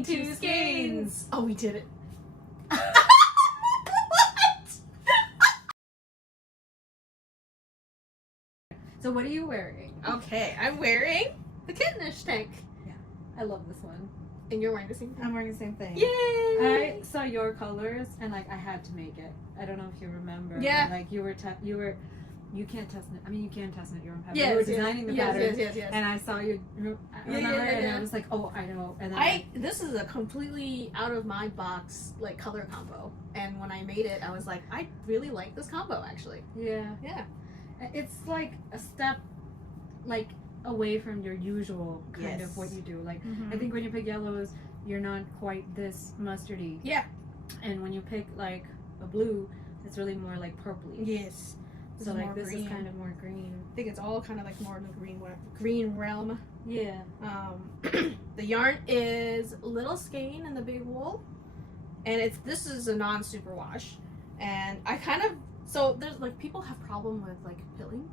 listening to Skeins. Oh, we did it. So what are you wearing? Okay, I'm wearing the Kittenish tank. Yeah, I love this one. And you're wearing the same thing? I'm wearing the same thing. Yay! I saw your colors and like I had to make it. I don't know if you remember. Yeah. But, like you can't test it. I mean, you can test it your own pattern. Yes, you were designing the pattern. Yes. And I saw you. And I was like, oh, I know. And then this is a completely out of my box like color combo. And when I made it, I was like, I really like this combo actually. Yeah. Yeah. It's like a step, like away from your usual kind of what you do. Like I think when you pick yellows, you're not quite this mustardy. Yeah. And when you pick like a blue, it's really more like purpley. Yes. So like this is kind of more green. I think it's all kind of like more in the green realm. Yeah. The yarn is Little Skein in the big wool, and this is a non-superwash, and I kind of there's like people have problem with like pilling.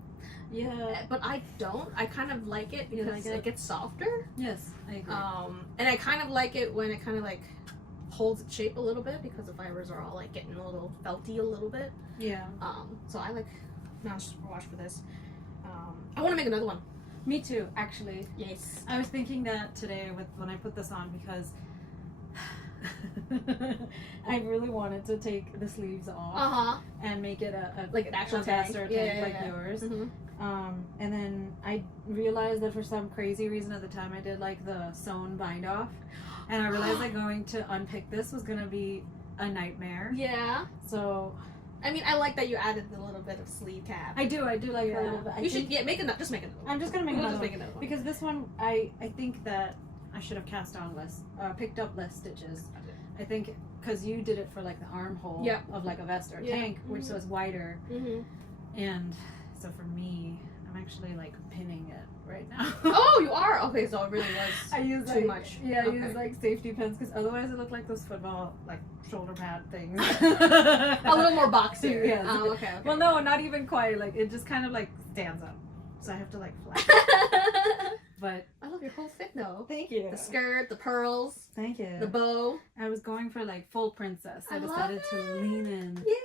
Yeah. But I don't. I kind of like it because it gets softer. Yes, I agree. And I kind of like it when it kind of like holds its shape a little bit because the fibers are all like getting a little felty a little bit. Yeah. So I like non-superwash for this. I want to make another one. Me too, actually. Yes. I was thinking that today when I put this on because I really wanted to take the sleeves off and make it a like an actual taster tank like yeah. yours. And then I realized that for some crazy reason at the time I did like the sewn bind off, and I realized that going to unpick this was gonna be a nightmare. Yeah. So I mean, I like that you added the little bit of sleeve cap. I do like a little bit. You should make another. Just make another one. I'm just gonna make another one. One Because this one I think that I should have cast on less, picked up less stitches. I think because you did it for like the armhole of like a vest or a tank, which was wider. And so for me, I'm actually like pinning it right now. Oh, you are? Okay, so it really was I use too much. Yeah, I use like safety pins because otherwise it looked like those football like shoulder pad things. A little more boxy. Yes. Oh, okay. Well, no, not even quite. Like it just kind of like stands up, so I have to like flap. But I love your whole fit though. Thank you. The skirt, the pearls. Thank you. The bow. I was going for like full princess. I decided to lean in. Yay!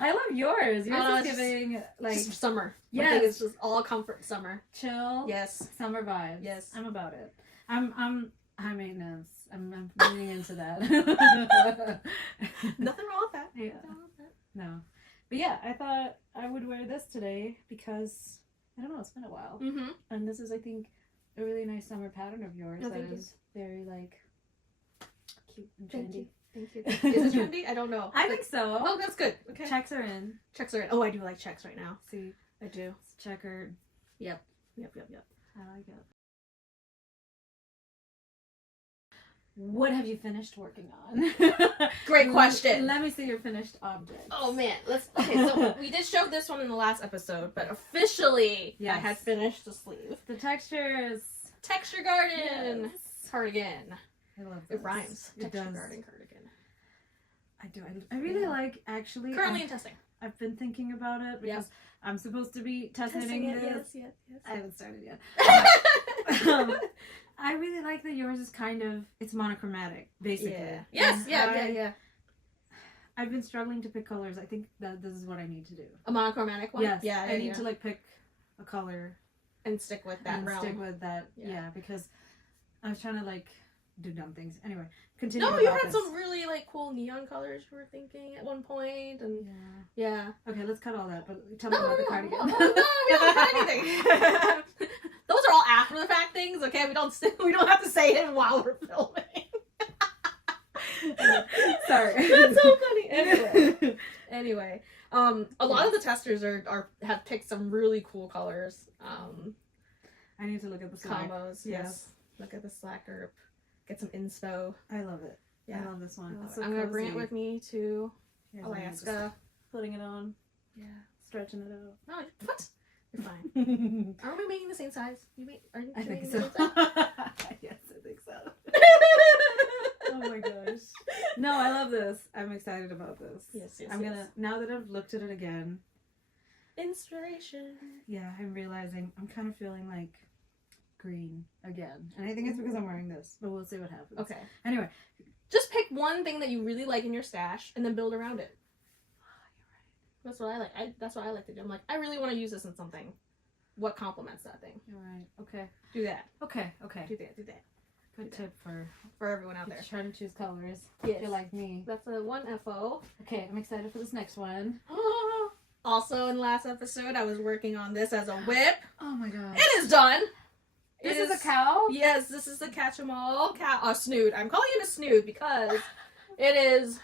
I love yours. Yours is giving like just summer. Yes. It's just all comfort summer. Chill. Yes. Summer vibes. Yes. I'm about it. I'm high maintenance. I'm leaning into that. Nothing wrong with that. Yeah. No. But yeah, I thought I would wear this today because I don't know, it's been a while. And this is, I think, a really nice summer pattern of yours that is very like cute and trendy. Thank you. Is it trendy? I don't know. I think so. Oh, that's good. Okay. Checks are in. Checks are in. Oh, I do like checks right now. See, I do. it's checkered. Yep. I like it. What have you finished working on? Great question. Let me see your finished object. Oh man, okay, so we did show this one in the last episode, but officially I had finished the sleeve. The texture is Texture Garden Cardigan. I love this. It rhymes. It Texture does. Garden Cardigan. I do. I really like actually. Currently in testing. I've been thinking about it because I'm supposed to be testing this. Yes. I haven't started yet. I really like that yours is kind of, it's monochromatic, basically. Yeah. Yes, yeah. I've been struggling to pick colors. I think that this is what I need to do. A monochromatic one? Yes. Yeah, I need to like pick a color. And stick with that realm. Stick with that, because I was trying to like do dumb things. Anyway, continue. No, you had some really like cool neon colors you were thinking at one point, and yeah. Okay, let's cut all that, but tell me about the cardigan. No, we don't cut anything. Those are all after the fact things, okay? We don't have to say it while we're filming. Sorry. That's so funny. Anyway, a lot of the testers have picked some really cool colors. I need to look at the slack. Combos. Yes. Look at the slack group. Get some inspo. I love it. Yeah. I love this one. So I'm gonna bring it with me to Alaska. Putting it on. Yeah. Stretching it out. No, what? You're fine. Aren't we making the same size? I think so. Yes, I think so. Oh my gosh. No, I love this. I'm excited about this. Yes. I'm gonna, now that I've looked at it again. Inspiration. Yeah, I'm realizing I'm kind of feeling like green again. And I think it's because I'm wearing this, but we'll see what happens. Okay. Anyway. Just pick one thing that you really like in your stash and then build around it. That's what I like. That's what I like to do. I'm like, I really want to use this in something. What complements that thing? You're right. Okay. Do that. Okay. Do that. Good tip for everyone out there. Trying to choose colors. Yes. If you're like me. That's a 1 FO. Okay, I'm excited for this next one. Also, in last episode, I was working on this as a whip. Oh my god. It is done. This is a cow? Yes, this is the catch-em-all cow. Snood. I'm calling it a snood because it is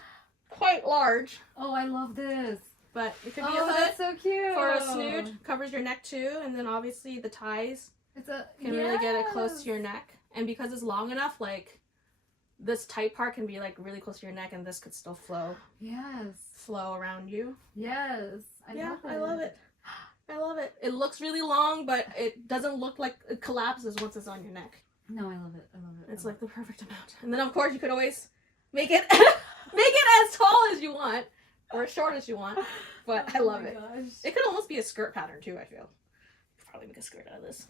quite large. Oh, I love this. But it could be a hood. That's so cute. For a snood. Covers your neck too, and then obviously the ties can really get it close to your neck. And because it's long enough, like this tight part can be like really close to your neck, and this could still flow. Yes. Flow around you. Yes. I love it. I love it. It looks really long, but it doesn't look like it collapses once it's on your neck. No, I love it. I love it. It's like the perfect amount. And then of course you could always make it as tall as you want or as short as you want. But I love it. Gosh. It could almost be a skirt pattern too, I feel. Probably make a skirt out of this.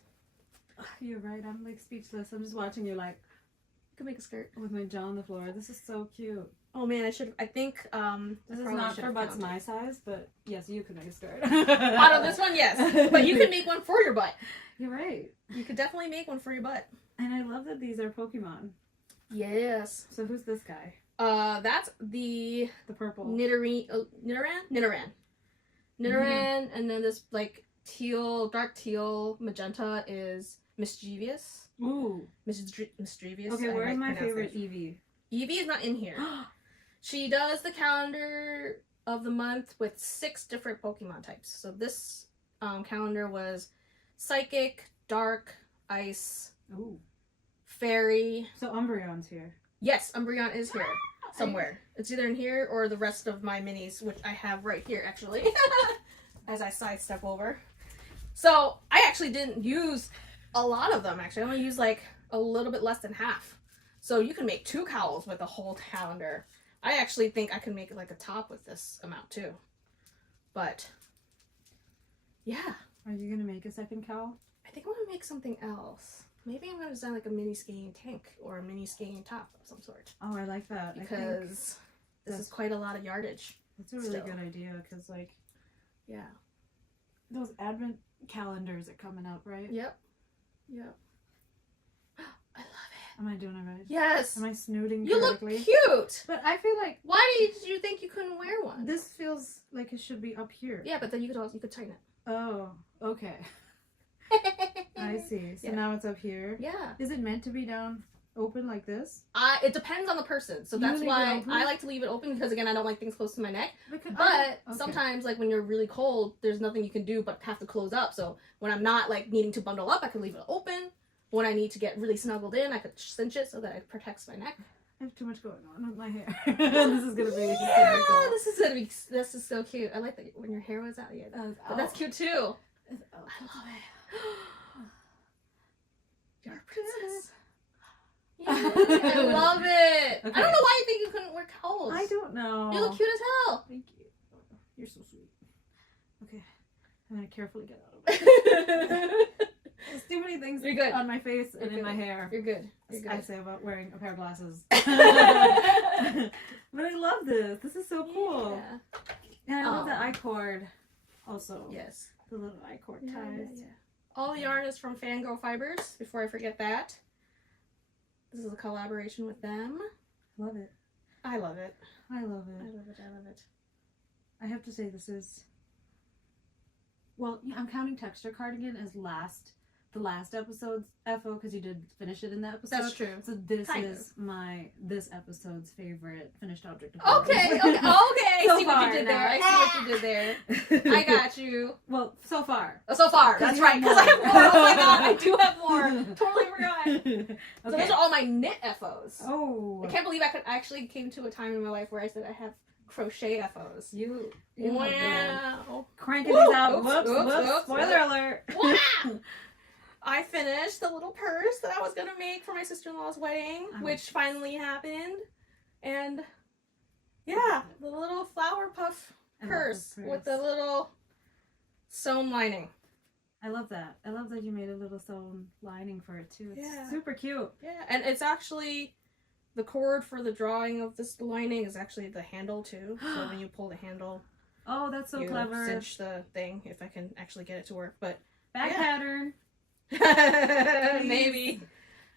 You're right. I'm like speechless. I'm just watching you like You could make a skirt with my jaw on the floor. This is so cute. Oh man, I think this is not for butts my size, but yes, you could make a skirt. Out of this one, yes. But you could make one for your butt. You're right. You could definitely make one for your butt. And I love that these are Pokemon. Yes. So who's this guy? That's the purple. Nidoran, and then this like dark teal magenta is Mischievous. Ooh. Mischievous. Okay, where's my favorite Eevee? Eevee is not in here. She does the calendar of the month with 6 different Pokemon types. So this calendar was Psychic, Dark, Ice, Ooh. Fairy. So Umbreon's here. Yes, Umbreon is here somewhere. It's either in here or the rest of my minis, which I have right here actually, as I sidestep over. So I actually didn't use a lot of them actually. I only used like a little bit less than half. So you can make 2 cowls with a whole calendar. I actually think I could make like a top with this amount too. But yeah. Are you gonna make a second cowl? I think I want to make something else. Maybe I'm gonna design like a mini Skein tank or a mini Skein top of some sort. Oh, I like that. Because this is quite a lot of yardage. That's a really good idea because like, yeah, those advent calendars are coming up, right? Yep. I love it. Am I doing it right? Yes. Am I snooding You correctly? look cute. But I feel like why did you think you couldn't wear one? This feels like it should be up here. Yeah, but then you could tighten it. Oh, okay. I see. So now it's up here. Yeah. Is it meant to be down open like this? It depends on the person. So that's why I like to leave it open because again I don't like things close to my neck. But sometimes like when you're really cold, there's nothing you can do but have to close up. So when I'm not like needing to bundle up, I can leave it open. When I need to get really snuggled in, I could cinch it so that it protects my neck. I have too much going on with my hair. This is gonna be this is so cute. I like that when your hair was out. Yeah, but that's cute too. I love it. You're a princess. Yeah, I love it. Okay. I don't know why you think you couldn't wear cowls. I don't know. You look cute as hell. Thank you. You're so sweet. Okay, I'm gonna carefully get out of it. There's too many things on my face and in my hair. You're good. I say about wearing a pair of glasses. But I love this. This is so cool. Yeah. And I love the I-cord also. Yes. The little I-cord ties. Yeah. All the yarn is from Fangirl Fibers, before I forget that. This is a collaboration with them. Love it. I love it. I love it. I love it. I love it. I have to say this is... Well, I'm counting Texture Cardigan as the last episode's FO because you did finish it in the episode. That's true. So this is this episode's favorite finished object. Okay. I see what you did there. I see what you did there. I got you. Well, so far. So far. That's right. Because I have more. Oh my god, I do have more. Totally forgot. Okay. So those are all my knit FOs. Oh. I can't believe I actually came to a time in my life where I said I have crochet FOs. You wow. Cranking these out. Oops, Whoops. Spoiler alert. Wow. I finished the little purse that I was going to make for my sister-in-law's wedding, which finally happened. And yeah, the little flower puff purse with the little sewn lining. I love that. I love that you made a little sewn lining for it too. It's super cute. Yeah, and it's actually the cord for the drawing of this lining is actually the handle too. So when you pull the handle, oh, that's so clever. Cinch the thing if I can actually get it to work. But bag pattern. Maybe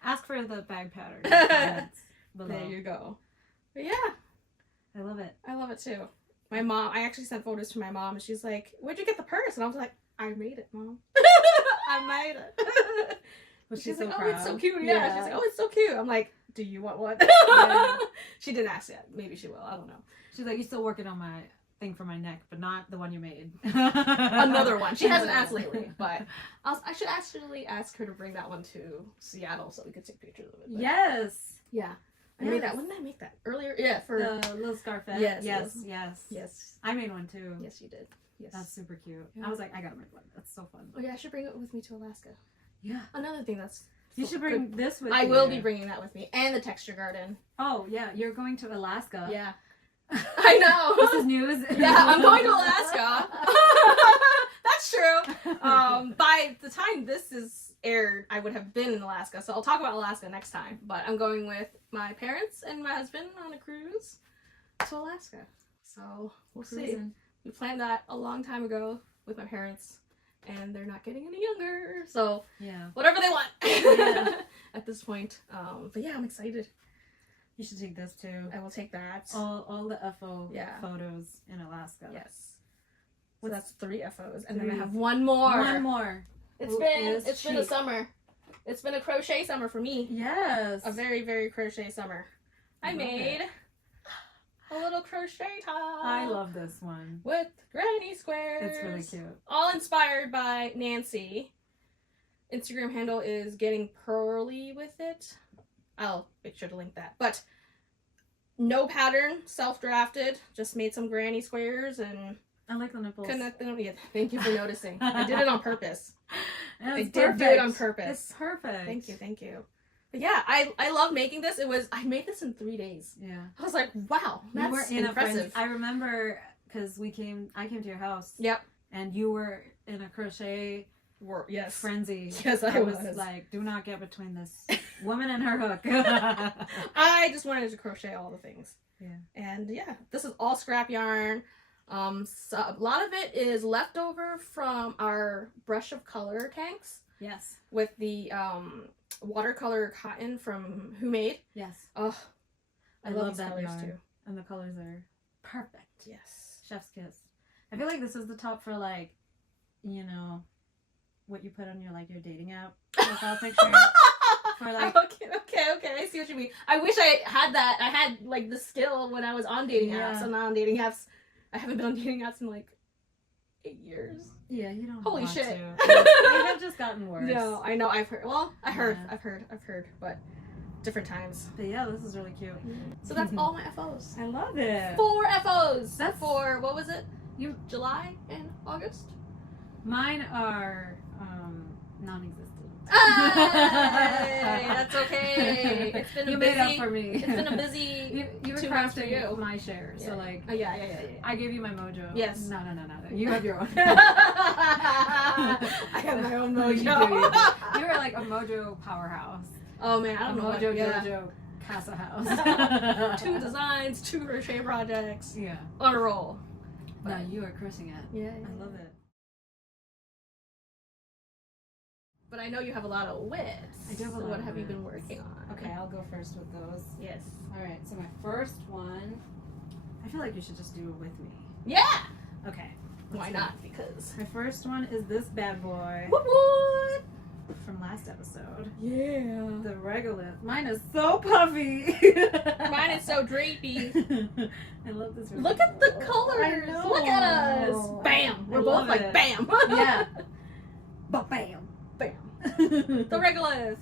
ask for the bag pattern. There you go. But yeah, I love it. I love it too. My mom, I actually sent photos to my mom, and she's like, "Where'd you get the purse?" And I was like, "I made it, Mom. I made it." Well, she's so like, proud. "Oh, it's so cute." Yeah. She's like, "Oh, it's so cute." I'm like, "Do you want one?" She didn't ask yet. Maybe she will. I don't know. She's like, "You're still working on my thing for my neck, but not the one you made." Another one. She hasn't asked lately, but I should actually ask her to bring that one to Seattle so we could take pictures of it. But yes. Yeah. I made that. When did I make that? Earlier? Yeah, for the little scarfette. Yes. I made one too. Yes, you did. Yes. That's super cute. Yeah. I was like, I gotta make one. That's so fun. Oh yeah, I should bring it with me to Alaska. Yeah. Another thing that's you should bring this with you. I will be bringing that with me. And the texture garden. Oh yeah, you're going to Alaska. Yeah. I know. This is news. Yeah, I'm going to Alaska. That's true. By the time this is aired, I would have been in Alaska, so I'll talk about Alaska next time. But I'm going with my parents and my husband on a cruise to Alaska. So we'll see. We planned that a long time ago with my parents, and they're not getting any younger, so yeah, whatever they want. Yeah. At this point. But yeah, I'm excited. You should take this too. I will take that. All the FO photos in Alaska. Yes. So that's 3 FOs, and then I have one more. One more. It's been a summer. It's been a crochet summer for me. Yes. A very, very crochet summer. I made a little crochet top. I love this one. With granny squares. It's really cute. All inspired by Nancy. Instagram handle is Getting Pearly with It. I'll make sure to link that. But no pattern, self-drafted. Just made some granny squares and I like the nipples. Connect them. Yeah, thank you for noticing. I did it on purpose. I did do it on purpose. It's perfect. Thank you. But yeah, I love making this. I made this in 3 days. Yeah. I was like, wow, that's impressive. I remember because I came to your house. Yep. And you were in a crochet frenzy. Yes, I was like, do not get between this woman and her hook. I just wanted to crochet all the things. Yeah. And yeah, this is all scrap yarn. So a lot of it is leftover from our brush of color tanks. Yes. With the watercolor cotton from Who Made. Yes. Oh, I love that colors yarn. too. And the colors are perfect. Yes. Chef's kiss. I feel like this is the top for like, you know, what you put on your dating app profile picture. For like okay, I see what you mean. I wish I had that. I had like the skill when I was on dating apps. I'm not on dating apps. I haven't been on dating apps in like 8 years. Yeah, you don't. Holy shit! They have just gotten worse. No, I know. I've heard. Well, I've heard. But different times. But yeah, this is really cute. So that's all my FOs. I love it. 4 FOs. That's for what was it? July and August. Mine are non-existent. Hey, that's okay. It's been you made up for me. It's been a busy. You were 2 months for you. My share. Yeah. So like. Yeah. I gave you my mojo. Yes. No. You have your own. I have my own mojo. You were like a mojo powerhouse. Oh man, I don't know. Mojo Dojo Casa House. 2 designs, 2 crochet projects. Yeah. On a roll. No, you are crushing it. Yeah. I love it. But I know you have a lot of whips. I do have a lot. What have you been working on? Okay, I'll go first with those. Yes. Alright, so my first one, I feel like you should just do it with me. Yeah! Okay. Why not? Because my first one is this bad boy. What? From last episode. Yeah. The Regolith. Mine is so puffy. Mine is so drapey. I love this. Look at the colors. I know. Look at us. Bam. We're both like bam. Yeah. But bam. Bam. The Regolith.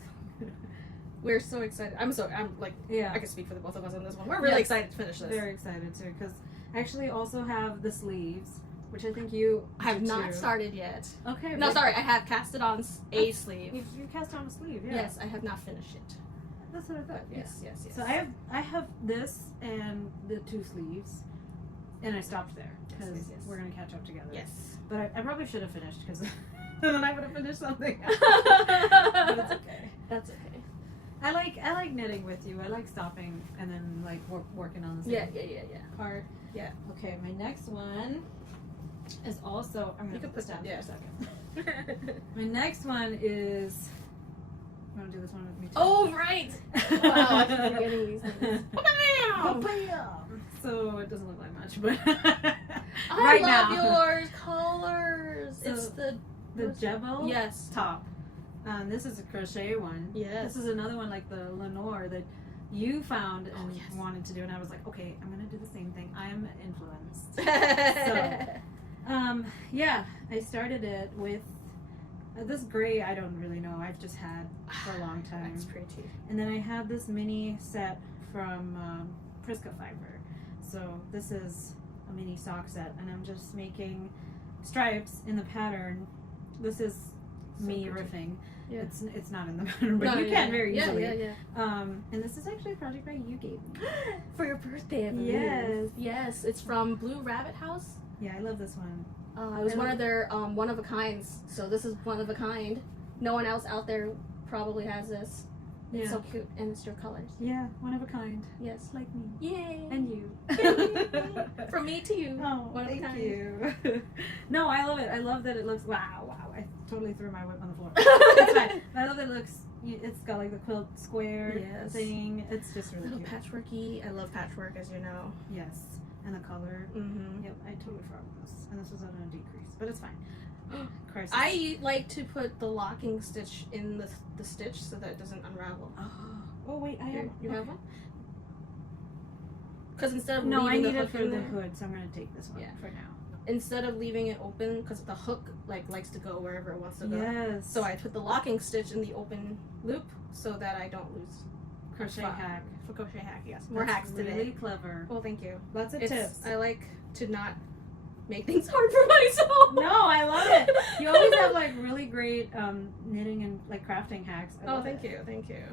We're so excited. I'm like, yeah. I can speak for the both of us on this one. We're really excited to finish this. Very excited too, because I actually also have the sleeves, which I think you have not started yet. Okay. No, sorry, I have casted on a sleeve. You cast on a sleeve, yeah. Yes, I have not finished it. That's what I thought. Yes. So I have this and the 2 sleeves, and I stopped there because we're gonna catch up together. Yes. But I probably should have finished because and then I would have finished something. But it's okay. That's okay. I like knitting with you. I like stopping and then like working on the same part. Yeah. Okay, my next one is also. I'm gonna put this down for a second. My next one is. You want to do this one with me too? Oh right. Wow, I keep forgetting these things. So it doesn't look like much, but I love your colors. So it's the Jebel yes top. This is a crochet one. Yes. This is another one like the Lenore that you found and wanted to do, and I was like, okay, I'm gonna do the same thing. I'm influenced. So, yeah, I started it with this gray. I don't really know. I've just had for a long time. That's pretty. And then I have this mini set from Prisca Fiber. So this is a mini sock set, and I'm just making stripes in the pattern. This is so me riffing. Yeah. It's not in the pattern, but you can very easily. And this is actually a project that you gave me for your birthday. I believe. Yes. It's from Blue Rabbit House. Yeah, I love this one. It was one of their one of a kinds. So this is one of a kind. No one else out there probably has this. It's so cute, and it's your colors. Yeah, one of a kind. Yes, like me. Yay! And you. From me to you. Oh, one thank of a kind. You. No, I love it. I love that it looks. Wow! I totally threw my whip on the floor. It's fine. I love that it looks. It's got like the quilt square thing. It's just really cute. Patchworky. I love patchwork, as you know. Yes, and the color. Mm-hmm. Yep, I totally forgot this, and this was on a decrease, but it's fine. Crisis. I like to put the locking stitch in the stitch so that it doesn't unravel. Oh wait, I have. You have one? Because instead of I need the it for the hood, so I'm gonna take this one for now. Instead of leaving it open, because the hook likes to go wherever it wants to go. Yes. So I put the locking stitch in the open loop so that I don't lose. Crochet hack. For crochet hack, yes. More hacks today. Really clever. Well, thank you. Lots of tips. I like to not make things hard for myself. No, I love it. You always have like really great knitting and like crafting hacks. Thank you.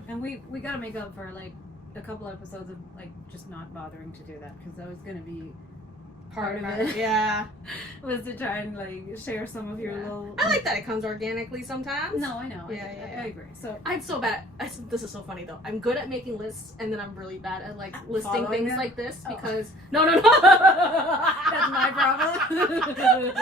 And we got to make up for like a couple episodes of like just not bothering to do that, because that was gonna be part of it. Yeah. Was to try and like share some of your little. I like that it comes organically sometimes. No, I know. I agree. So I'm so bad. This is so funny though. I'm good at making lists, and then I'm really bad at like listing things like this because no. That's my problem.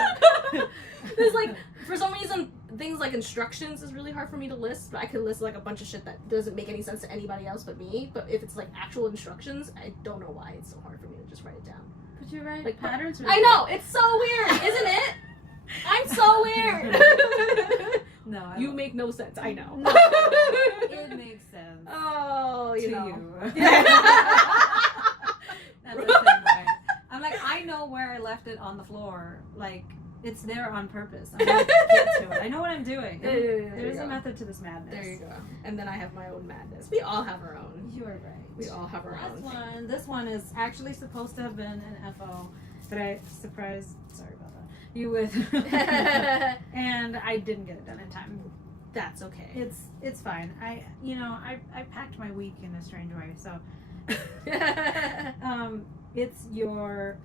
There's like for some reason things like instructions is really hard for me to list, but I can list like a bunch of shit that doesn't make any sense to anybody else but me. But if it's like actual instructions, I don't know why it's so hard for me to just write it down. But you're right. Like patterns. I know, it's so weird, isn't it? I'm so weird. No, you make no sense. I know. No, it makes sense. Oh, you know. Yeah. That's the same way. I'm like, I know where I left it on the floor. Like, it's there on purpose. I'm gonna get to it. I know what I'm doing. There's a method to this madness. There you go. And then I have my own madness. We all have our own. You are right. We all have our own. This one is actually supposed to have been an FO, but I surprised. Sorry about that. You with, and I didn't get it done in time. That's okay. It's fine. I packed my week in a strange way. So, it's your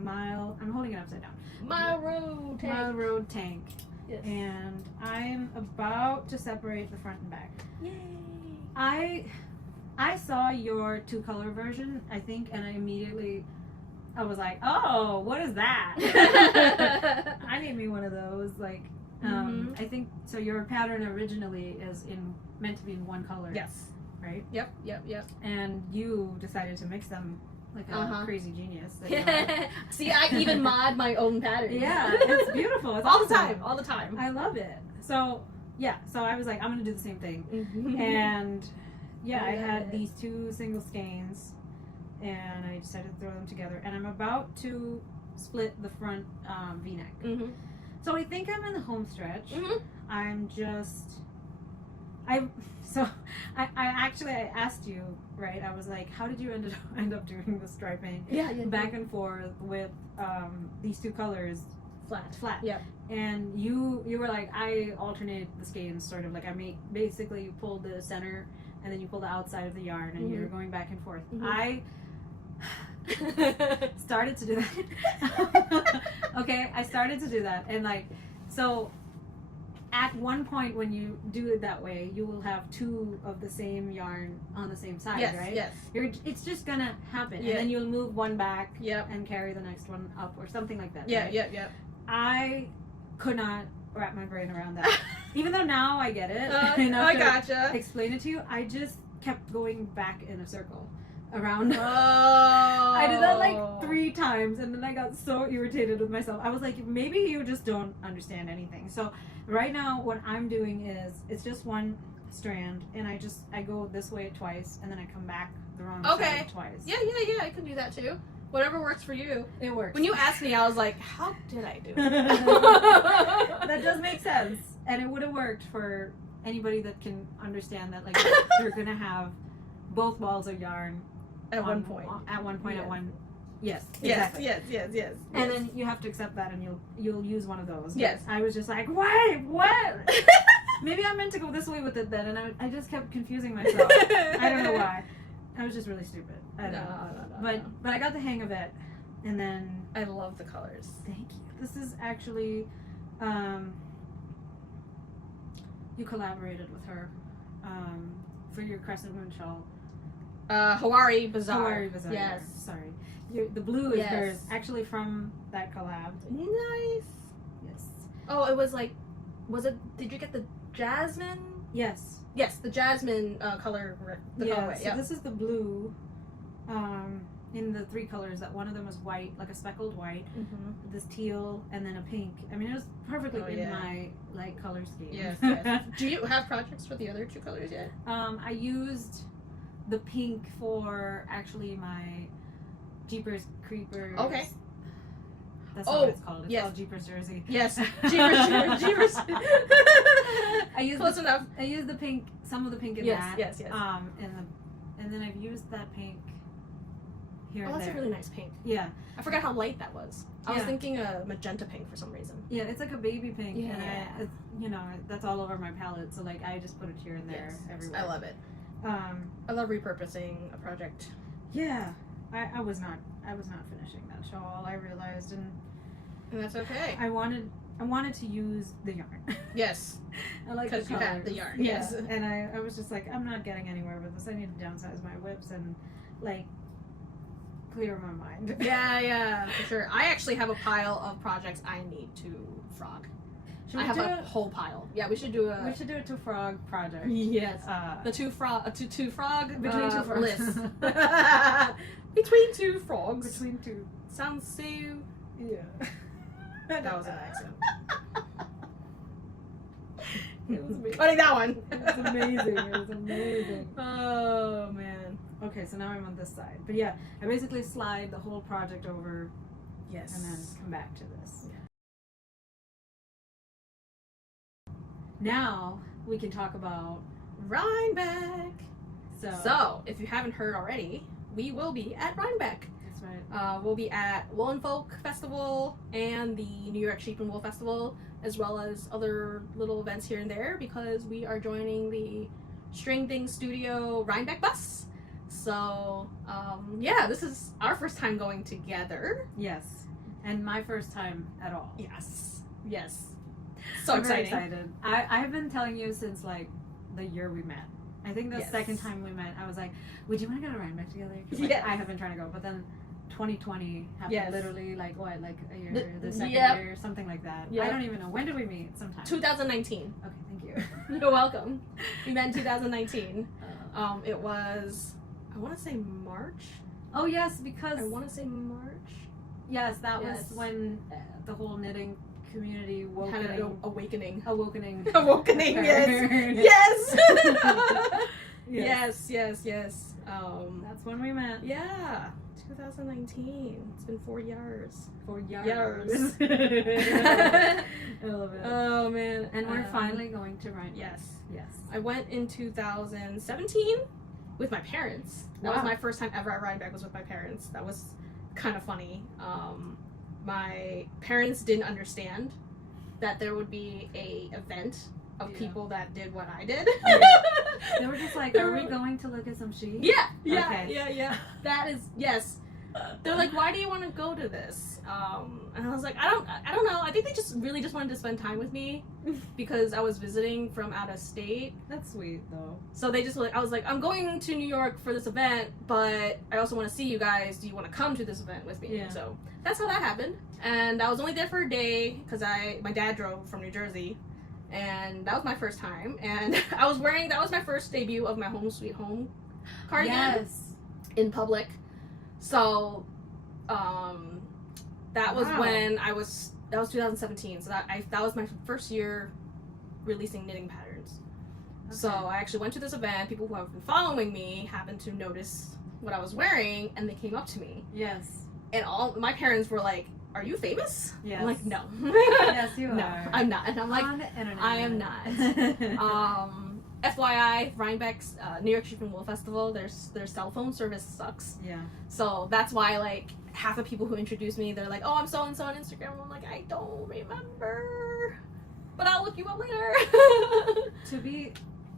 mile. I'm holding it upside down. Mile road tank. Mile road tank. Yes. And I'm about to separate the front and back. Yay! I saw your 2-color version, I think, and I was like, oh, what is that? I need me one of those. Like, I think so. Your pattern originally is meant to be in 1 color. Yes. Right. Yep. And you decided to mix them like a crazy genius. See, I even mod my own patterns. Yeah, it's beautiful. It's all awesome. the time. I love it. So I was like, I'm gonna do the same thing. And I had these 2 single skeins, and I decided to throw them together. And I'm about to split the front V-neck. So I think I'm in the home stretch. I'm just. I actually asked you, right? I was like, how did you end up doing the striping? Back and forth with these 2 colors, flat. Yeah. And you were like, I alternate the skeins, sort of like basically you pull the center and then you pull the outside of the yarn, and you're going back and forth. I started to do that. Okay, I started to do that, and like, so at one point when you do it that way, you will have 2 of the same yarn on the same side, right? Yes. It's just gonna happen, Yeah. and then you'll move one back, Yep. and carry the next one up or something like that. Yeah, right? yep. I could not wrap my brain around that. Even though now I get it, I gotcha. explain it to you. I just kept going back in a circle around. Oh. I did that like 3 times, and then I got so irritated with myself. I was like, maybe you just don't understand anything. So right now what I'm doing is, it's just one strand, and I go this way twice, and then I come back the wrong side twice. Yeah, I can do that too. Whatever works for you. It works. When you asked me, I was like, how did I do it? That does make sense, and it would have worked for anybody that can understand that, like, you're gonna have both balls of yarn At one point. Yes, Yes, exactly. yes. And then you have to accept that, and you'll use one of those. But Yes. I was just like, why? What? Maybe I meant to go this way with it then, and I just kept confusing myself. I don't know why. I was just really stupid. I don't know. But I got the hang of it, and then I love the colors. thank you. This is actually, you collaborated with her for your Crescent Moon shawl. Hawari Bazaar. Hawari Bazaar. Yes. Sorry. The blue is Yes. hers, actually from that collab. Nice. Yes. Oh, it was like, did you get the jasmine? Yes. Yes, the jasmine color, the colorway. So this is the blue, in the 3 colors. That one of them was white, like a speckled white. Mm-hmm. This teal, and then a pink. I mean, it was perfectly in yeah. my like color scheme. Yes. Do you have projects for the other 2 colors yet? I used the pink for actually my Jeepers Creepers. Okay. That's not what it's called. It's yes. called Jeepers Jersey. Yes. Jeepers. I used Close enough. I used the pink, some of the pink in that. Yes. And then I've used that pink here Oh, and that's there. a really nice pink. Yeah. I forgot how light that was. I was Yeah. thinking a magenta pink for some reason. Yeah, it's like a baby pink, Yeah. and it's, that's all over my palette. So like, I just put it here and there, everywhere. I love it. I love repurposing a project. Yeah, I was not finishing that shawl. I realized, and that's okay. I wanted to use the yarn. Yes. I like the because you have the colors. yarn. Yes. Yeah. And I was just like, I'm not getting anywhere with this. I need to downsize my whips and like clear my mind. Yeah, for sure. I actually have a pile of projects I need to frog. Should I we have do a whole pile. Yeah, we should do a. We should do a 2 frog project. Yes. The two frog between 2 frogs. list. Between 2 frogs. Between 2. Sounds so. Yeah. That was an accent. It was amazing. Cutting that one. It was amazing. It was amazing. Oh man. Okay, so now I'm on this side. But yeah, I basically slide the whole project over, Yes. and then come back to this. Now we can talk about Rhinebeck. so. So, if you haven't heard already, we will be at Rhinebeck. That's right. We'll be at Wool and Folk Festival and the New York Sheep and Wool Festival, as well as other little events here and there, because we are joining the String Thing Studio Rhinebeck bus. So, yeah, this is our first time going together. Yes, and my first time at all. Yes. So I'm very exciting. excited. I have been telling you since like the year we met. I think the Yes. second time we met, I was like, "Would you want to go to Rhinebeck together?" 'Cause, like, Yes. I have been trying to go, but then 2020 happened. Yes. Literally like a year, the second Yep. year, something like that. Yep. I don't even know. When did we meet? Sometime. 2019. Okay, thank you. You're welcome. We met in 2019. It was, I want to say March. Oh yes, because I want to say March. yes, that Yes. was when the whole knitting community Had an awakening. awakening. Awakening, occurred. yes. Yes. Yes. That's when we met. Yeah, 2019. It's been 4 years. For Years. I love it. Oh man. And we're finally going to Rhinebeck. Yes. Yes. I went in 2017 with my parents. That was Wow. my first time ever at Rhinebeck, was with my parents. That was kind of funny. My parents didn't understand that there would be a event of Yeah. people that did what I did. They were just like, "Are we going to look at some sheep?" Yeah. Okay. Yeah. That is, yes. They're like, why do you want to go to this? And I was like, I don't know. I think they just really just wanted to spend time with me because I was visiting from out of state. That's sweet though. So they just I was like, I'm going to New York for this event, but I also want to see you guys. Do you want to come to this event with me? Yeah. So that's how that happened. And I was only there for a day because my dad drove from New Jersey, and that was my first time. And that was my first debut of my Home Sweet Home cardigan. Yes. In public. So that was when that was 2017. So that was my first year releasing knitting patterns. Okay. So I actually went to this event. People who have been following me happened to notice what I was wearing, and they came up to me. Yes. And all my parents were like, "Are you famous?" Yes. I'm like, "No." Yes, you are. No, I'm not. And I'm like, on the internet. I am not. FYI, Rhinebeck's New York Sheep and Wool Festival, their cell phone service sucks. Yeah. So that's why, like, half the people who introduce me, they're like, "Oh, I'm so-and-so on Instagram." I'm like, I don't remember. But I'll look you up later. To be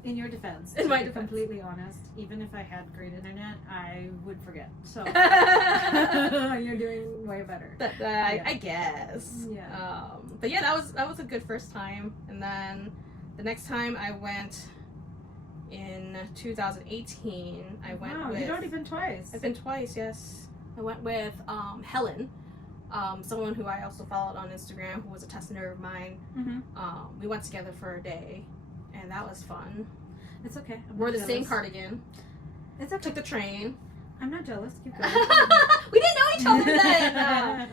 in your defense, in my to be defense, completely honest, even if I had great internet, I would forget. So you're doing way better. I guess. Yeah. But yeah, that was a good first time. And then the next time I went in 2018, I went with. You'd already been twice. I've been twice. Yes. I went with Helen. Someone who I also followed on Instagram, who was a test knitter of mine. Mm-hmm. We went together for a day, and that was fun. It's okay. Wore the same cardigan. It's okay. Took the train. I'm not jealous. Keep going. We didn't know each other then.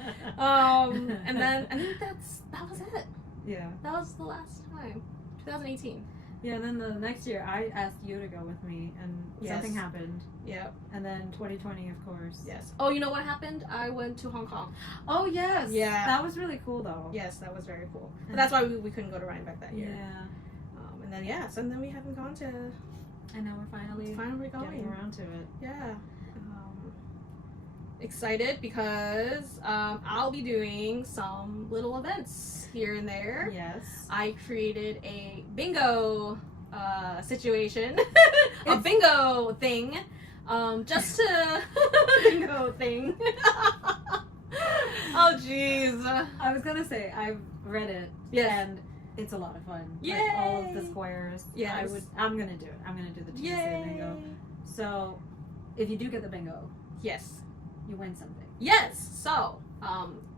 And then I think that was it. Yeah. That was the last time. 2018. Yeah, and then the next year I asked you to go with me, and something happened. Yep. And then 2020, of course. Yes. Oh, you know what happened? I went to Hong Kong. Oh, yes. Yeah. That was really cool, though. Yes, that was very cool. But that's why we couldn't go to Rhinebeck that year. Yeah. And then, so then we haven't gone to... And now we're finally going. Getting around to it. Yeah. Excited because I'll be doing some little events here and there. Yes. I created a bingo situation, a bingo thing, just to bingo thing. Oh jeez. I was gonna say I've read it. Yes. And it's a lot of fun. Yay! Like all of the squares. Yes. I'm gonna do it. I'm gonna do the Tuesday bingo. So if you do get the bingo, yes, you win something. Yes. So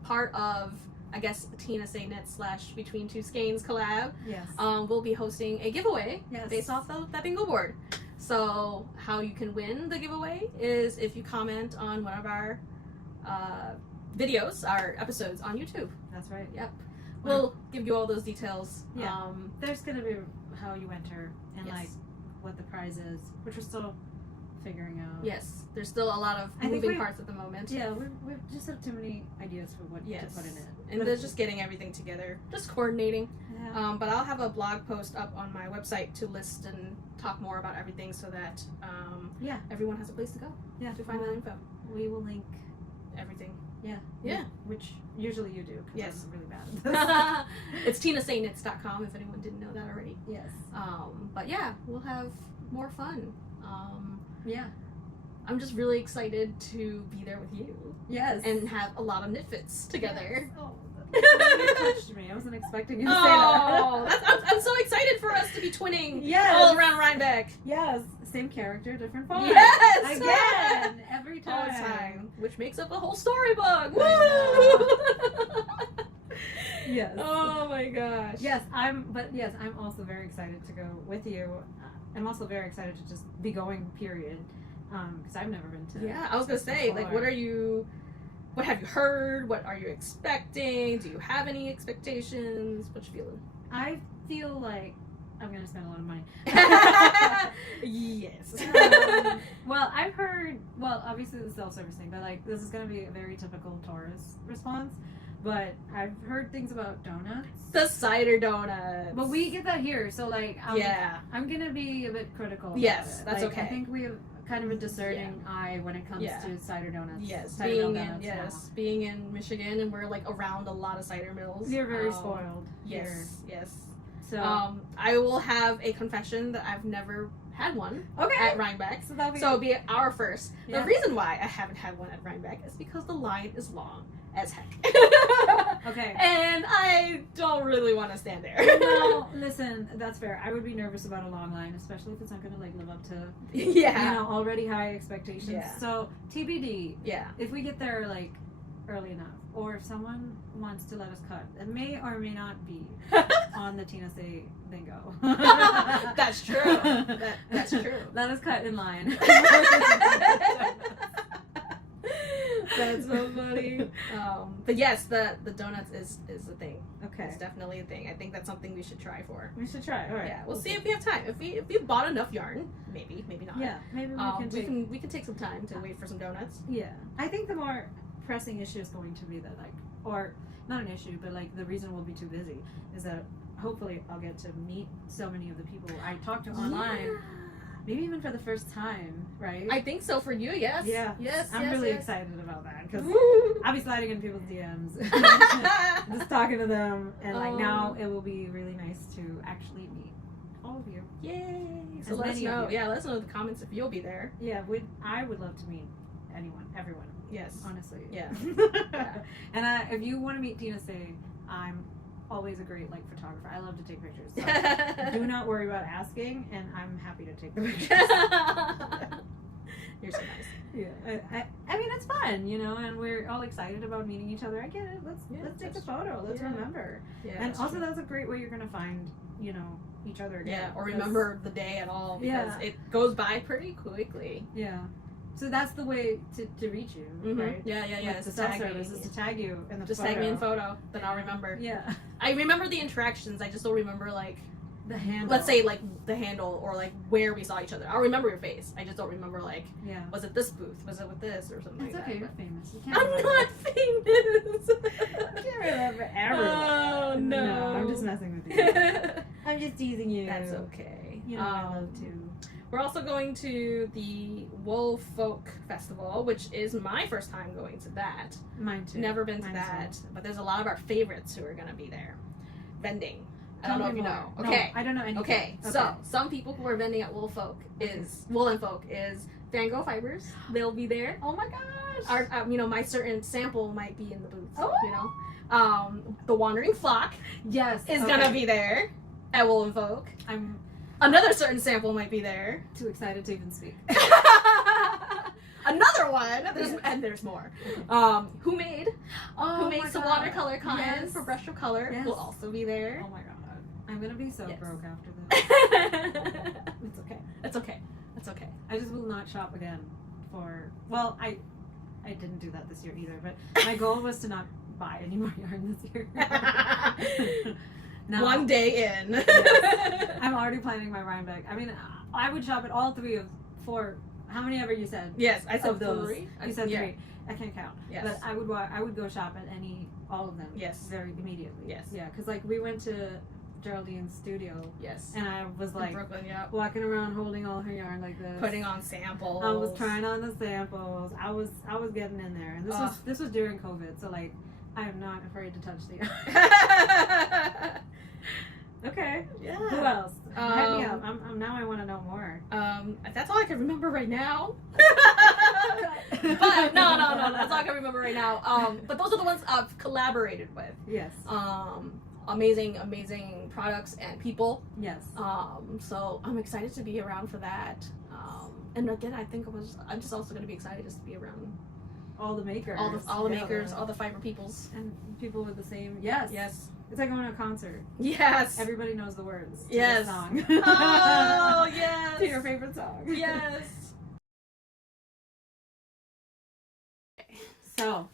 part of, I guess, Tina Say Knit / Between Two Skeins collab. Yes. We'll be hosting a giveaway. Yes. Based off that bingo board. So how you can win the giveaway is if you comment on one of our videos, our episodes on YouTube. That's right. Yep. We'll give you all those details. Yeah. There's gonna be how you enter and yes. like what the prize is, which we're still figuring out. Yes. There's still a lot of moving parts at the moment. Yeah, we just have too many ideas for what to put in it. And they're just getting everything together, just coordinating. Yeah. But I'll have a blog post up on my website to list and talk more about everything so that everyone has a place to go to find that info. We will link everything. Yeah. Which usually you do, because I'm really bad at this. It's tinasayknits.com if anyone didn't know that already. Yes. But yeah, we'll have more fun. Yeah. I'm just really excited to be there with you. Yes. And have a lot of knit fits together. Yes. Oh, that touched me. I wasn't expecting you to say that. I'm so excited for us to be twinning yes. all around Rhinebeck. Yes. Same character, different font. Yes. Again. Every time. All the time. Which makes up a whole storybook. Woo! Yes. Oh my gosh. Yes, I'm also very excited to go with you. I'm also very excited to just be going, period. Because I've never been to. Yeah, I was gonna say, like, what have you heard? What are you expecting? Do you have any expectations? What you feeling? I feel like I'm gonna spend a lot of money. Yes. Well, I've heard. Well, obviously the self-service thing, but like this is gonna be a very typical Taurus response. But I've heard things about donuts. The cider donuts. But we get that here, so like, I'm gonna be a bit critical. About yes, it. that's like, okay. I think we have kind of a discerning eye when it comes to cider donuts. Yes, cider being in Michigan, and we're like around a lot of cider mills. We're very spoiled. Yes, here. yes. So I will have a confession that I've never had one Okay. at Rhinebeck. So it'll be our first. Yeah. The reason why I haven't had one at Rhinebeck is because the line is long as heck. Okay. And I don't really want to stand there. No, listen, that's fair. I would be nervous about a long line, especially if it's not going to like live up to Yeah. you know, already high expectations. Yeah. So TBD. Yeah. If we get there like early enough, or if someone wants to let us cut, it may or may not be on the Tina Say bingo. That's true. That's true. Let us cut in line. That's so funny. But yes, the donuts is a thing. Okay. It's definitely a thing. I think that's something we should try for. We should try. All right. Yeah, we'll see if we have time. If we bought enough yarn, maybe not. Yeah, maybe we can take some time to wait for some donuts. Yeah, I think the more pressing issue is going to be that, like, or not an issue, but like the reason we'll be too busy is that hopefully I'll get to meet so many of the people I talked to online. Yeah. Maybe even for the first time, right? I think so for you, yes. Yeah. Yes. I'm really excited about that because I'll be sliding in people's DMs, just talking to them, and like now it will be really nice to actually meet all of you. Yay! So As let us many of know. you. Yeah, let us know in the comments if you'll be there. Yeah, I would love to meet everyone. Yes. Honestly. Yeah. And if you want to meet Tina Say, I'm always a great like photographer. I love to take pictures. So do not worry about asking, and I'm happy to take the pictures. You're so nice. Yeah, I mean it's fun, you know, and we're all excited about meeting each other. I get it. Let's take the photo. Let's remember. Yeah, and also that's a great way you're gonna find, you know, each other again. Yeah, or remember the day at all because it goes by pretty quickly. Yeah. So that's the way to reach you, right? Yeah. It's the self-service is to tag you in the just photo. tag me in photo, then I'll remember. Yeah. I remember the interactions. I just don't remember like the handle. Let's say like the handle or like where we saw each other. I'll remember your face. I just don't remember like was it this booth? Was it with this or something? It's like okay. that. You're famous. You can't I'm remember. not famous. I can't remember everyone. Oh no. I'm just messing with you. I'm just teasing you. That's okay. You know I love to. We're also going to the Wool Folk Festival, which is my first time going to that. Mine too. Never been to that, but there's a lot of our favorites who are going to be there. Vending. I don't know if you know. Okay. No, I don't know anything. Okay, so some people who are vending at Wool Folk Wool and Folk is Fangirl Fibers. They'll be there. Oh my gosh. Our, my certain sample might be in the booth. Oh. You know. The Wandering Flock. Yes. Is gonna be there at Wool and Folk. Another certain sample might be there. Too excited to even speak. Another one. There's more. Who makes the Watercolor Cotton for brush of color will also be there. Oh my god. I'm gonna be so broke after this. It's okay. It's okay. It's okay. I just will not shop again well, I didn't do that this year either, but my goal was to not buy any more yarn this year. No. One day in. Yes. I'm already planning my Rhinebeck. I mean, I would shop at all 3 of 4. How many ever you said? Yes, I said of those. 3. You said 3. I can't count. Yes. But I would go shop at all of them. Yes. Very immediately. Yes. Yeah, because like we went to Geraldine's studio. Yes. And I was like in Brooklyn, walking around holding all her yarn like this. Putting on samples. I was trying on the samples. I was getting in there, and this was during COVID, so like I am not afraid to touch the yarn. Okay. Yeah. Who else? Head me up. Now I want to know more. That's all I can remember right now. But no. That's all I can remember right now. But those are the ones I've collaborated with. Yes. Amazing products and people. Yes. So I'm excited to be around for that. And again, I'm just also going to be excited just to be around all the makers, all the makers, all the fiber peoples, and people with the same. Yes. It's like going to a concert. Yes. Everybody knows the words to the song. Oh, yes. To your favorite song. Yes. So,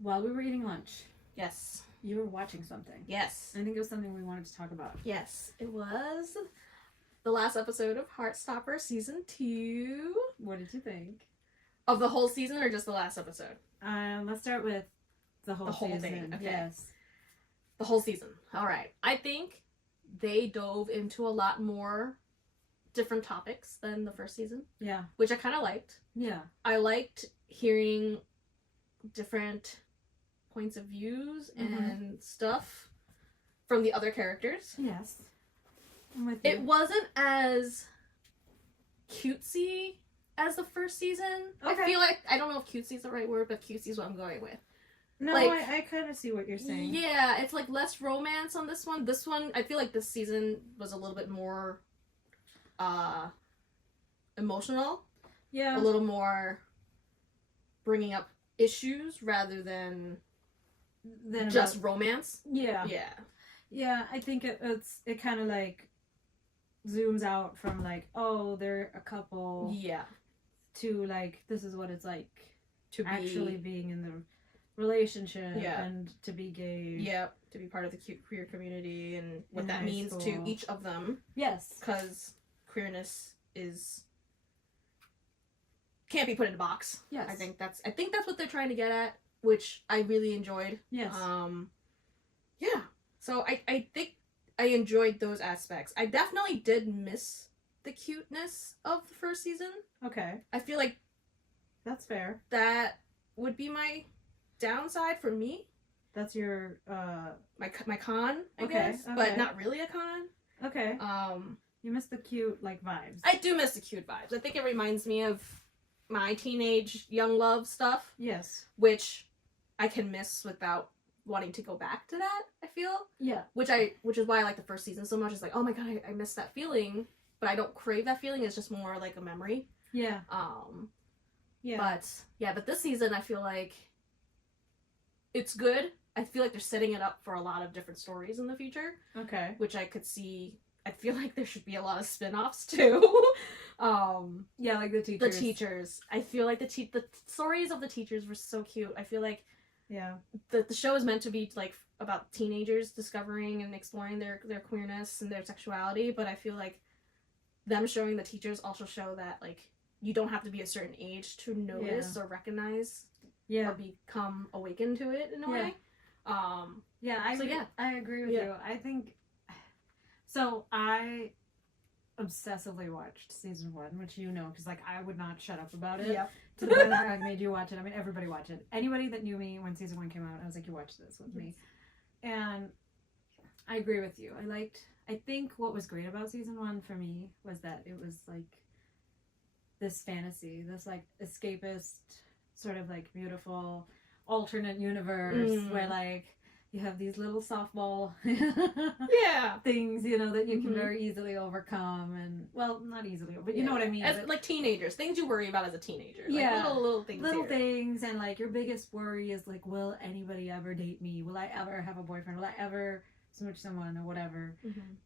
while we were eating lunch, yes, you were watching something. Yes. I think it was something we wanted to talk about. Yes, it was the last episode of Heartstopper Season 2. What did you think? Of the whole season or just the last episode? Let's start with the whole season. Thing. Okay. Yes. The whole season. All right. I think they dove into a lot more different topics than the first season. Yeah. Which I kind of liked. Yeah. I liked hearing different points of views and stuff from the other characters. Yes. I'm with you. It wasn't as cutesy as the first season. Okay. I feel like, I don't know if cutesy is the right word, but cutesy is what I'm going with. No, like, I kind of see what you're saying. Yeah, it's like less romance on this one. This one, I feel like this season was a little bit more emotional. Yeah. A little more bringing up issues rather than just romance. Yeah. Yeah. Yeah, I think it kind of like zooms out from like, oh, they're a couple. Yeah. To like, this is what it's like to actually being in the relationship and to be gay. Yeah, to be part of the queer community and what that means to each of them. Yes. Because queerness can't be put in a box. Yes. I think that's what they're trying to get at, which I really enjoyed. Yes. Yeah. So I think I enjoyed those aspects. I definitely did miss the cuteness of the first season. Okay. I feel like that's fair. That would be my downside for me. That's your my con, I guess, but not really a con. Okay. You miss the cute like vibes. I do miss the cute vibes. I think it reminds me of my teenage young love stuff. Yes. Which I can miss without wanting to go back to that, I feel. Yeah. Which is why I like the first season so much. It's like, oh my god, I miss that feeling, but I don't crave that feeling. It's just more like a memory. Yeah. Yeah. But this season I feel like it's good. I feel like they're setting it up for a lot of different stories in the future. Okay. Which I could see. I feel like there should be a lot of spin-offs too. Yeah, like the teachers. The teachers. I feel like the stories of the teachers were so cute. I feel like the show is meant to be like about teenagers discovering and exploring their queerness and their sexuality, but I feel like them showing the teachers also show that like you don't have to be a certain age to notice or recognize or become awakened to it in a way. I agree with you. I think so. I obsessively watched season 1, which you know, because like I would not shut up about it. Yep. To the point that I made you watch it. I mean, everybody watched it. Anybody that knew me when season 1 came out, I was like, you watch this with me. And I agree with you. I think what was great about season 1 for me was that it was like this fantasy, this like escapist sort of like beautiful alternate universe where like you have these little softball things, you know, that you can very easily overcome, and well, not easily, but you know what I mean. As like teenagers, things you worry about as a teenager. Yeah. Like little things. Little things, and like your biggest worry is like, will anybody ever date me? Will I ever have a boyfriend? Will I ever smooch someone or whatever?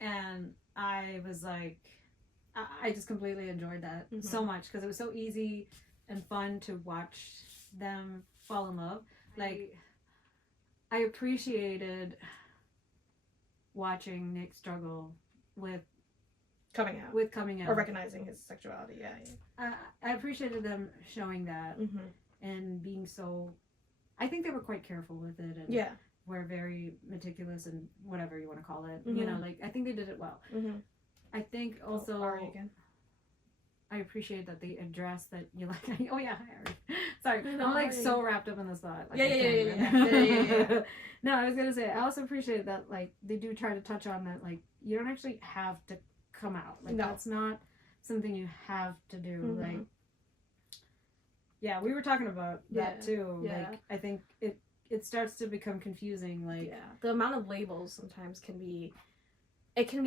And I was like, I just completely enjoyed that so much because it was so easy and fun to watch them fall in love. Like, I appreciated watching Nick struggle with coming out. Or recognizing his sexuality, I appreciated them showing that and being so... I think they were quite careful with it and were very meticulous and whatever you want to call it. You know, like, I think they did it well. I think also... AHRI again. I appreciate that they address that you like. Oh yeah, sorry, I'm like so wrapped up in this thought. Like, yeah. No, I was gonna say I also appreciate that like they do try to touch on that like you don't actually have to come out. Like that's not something you have to do. Like we were talking about that too. Like I think it starts to become confusing. Like the amount of labels sometimes can be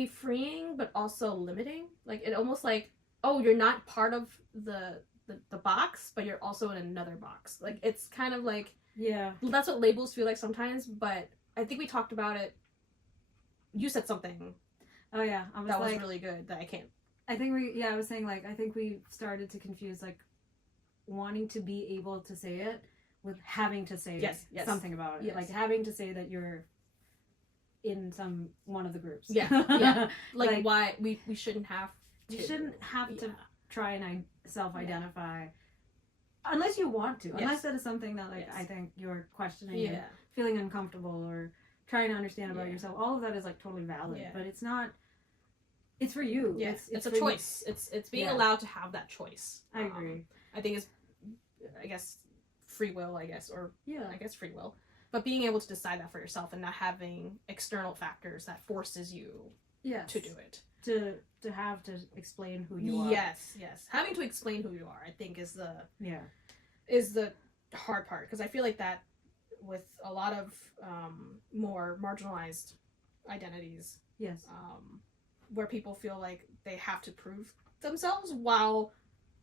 freeing but also limiting. Like it almost like, oh, you're not part of the box, but you're also in another box. Like, it's kind of like... Yeah. That's what labels feel like sometimes, but I think we talked about it. You said something. Oh, yeah. That was really good that I can't... I think I was saying, like, I think we started to confuse, like, wanting to be able to say it with having to say something about it. Yes. Like, having to say that you're in one of the groups. Yeah. Like why... We shouldn't have... You shouldn't have to try and self-identify unless you want to. Unless that is something that like I think you're questioning and feeling uncomfortable or trying to understand about yourself. All of that is like totally valid, but it's not. It's for you. Yeah. It's a choice. It's being allowed to have that choice. I agree. I think it's free will. I guess free will. But being able to decide that for yourself and not having external factors that forces you to do it. To have to explain who you are. Yes. Having to explain who you are, I think, is the hard part, because I feel like that with a lot of more marginalized identities. Yes. Where people feel like they have to prove themselves while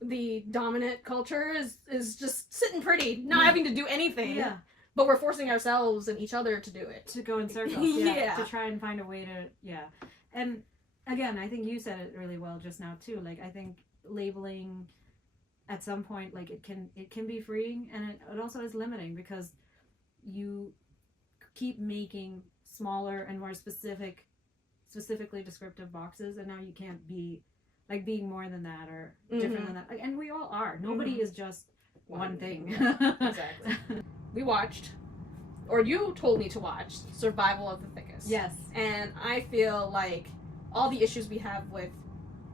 the dominant culture is just sitting pretty, not having to do anything. Yeah. But we're forcing ourselves and each other to do it. To go in circles. To try and find a way to, And again, I think you said it really well just now too. Like, I think labeling at some point, like, it can be freeing, and it also is limiting, because you keep making smaller and more specifically descriptive boxes, and now you can't be like being more than that or different than that. Like, and we all are. Nobody is just one thing. Exactly. We watched, or you told me to watch, Survival of the Thickest. Yes. And I feel like all the issues we have with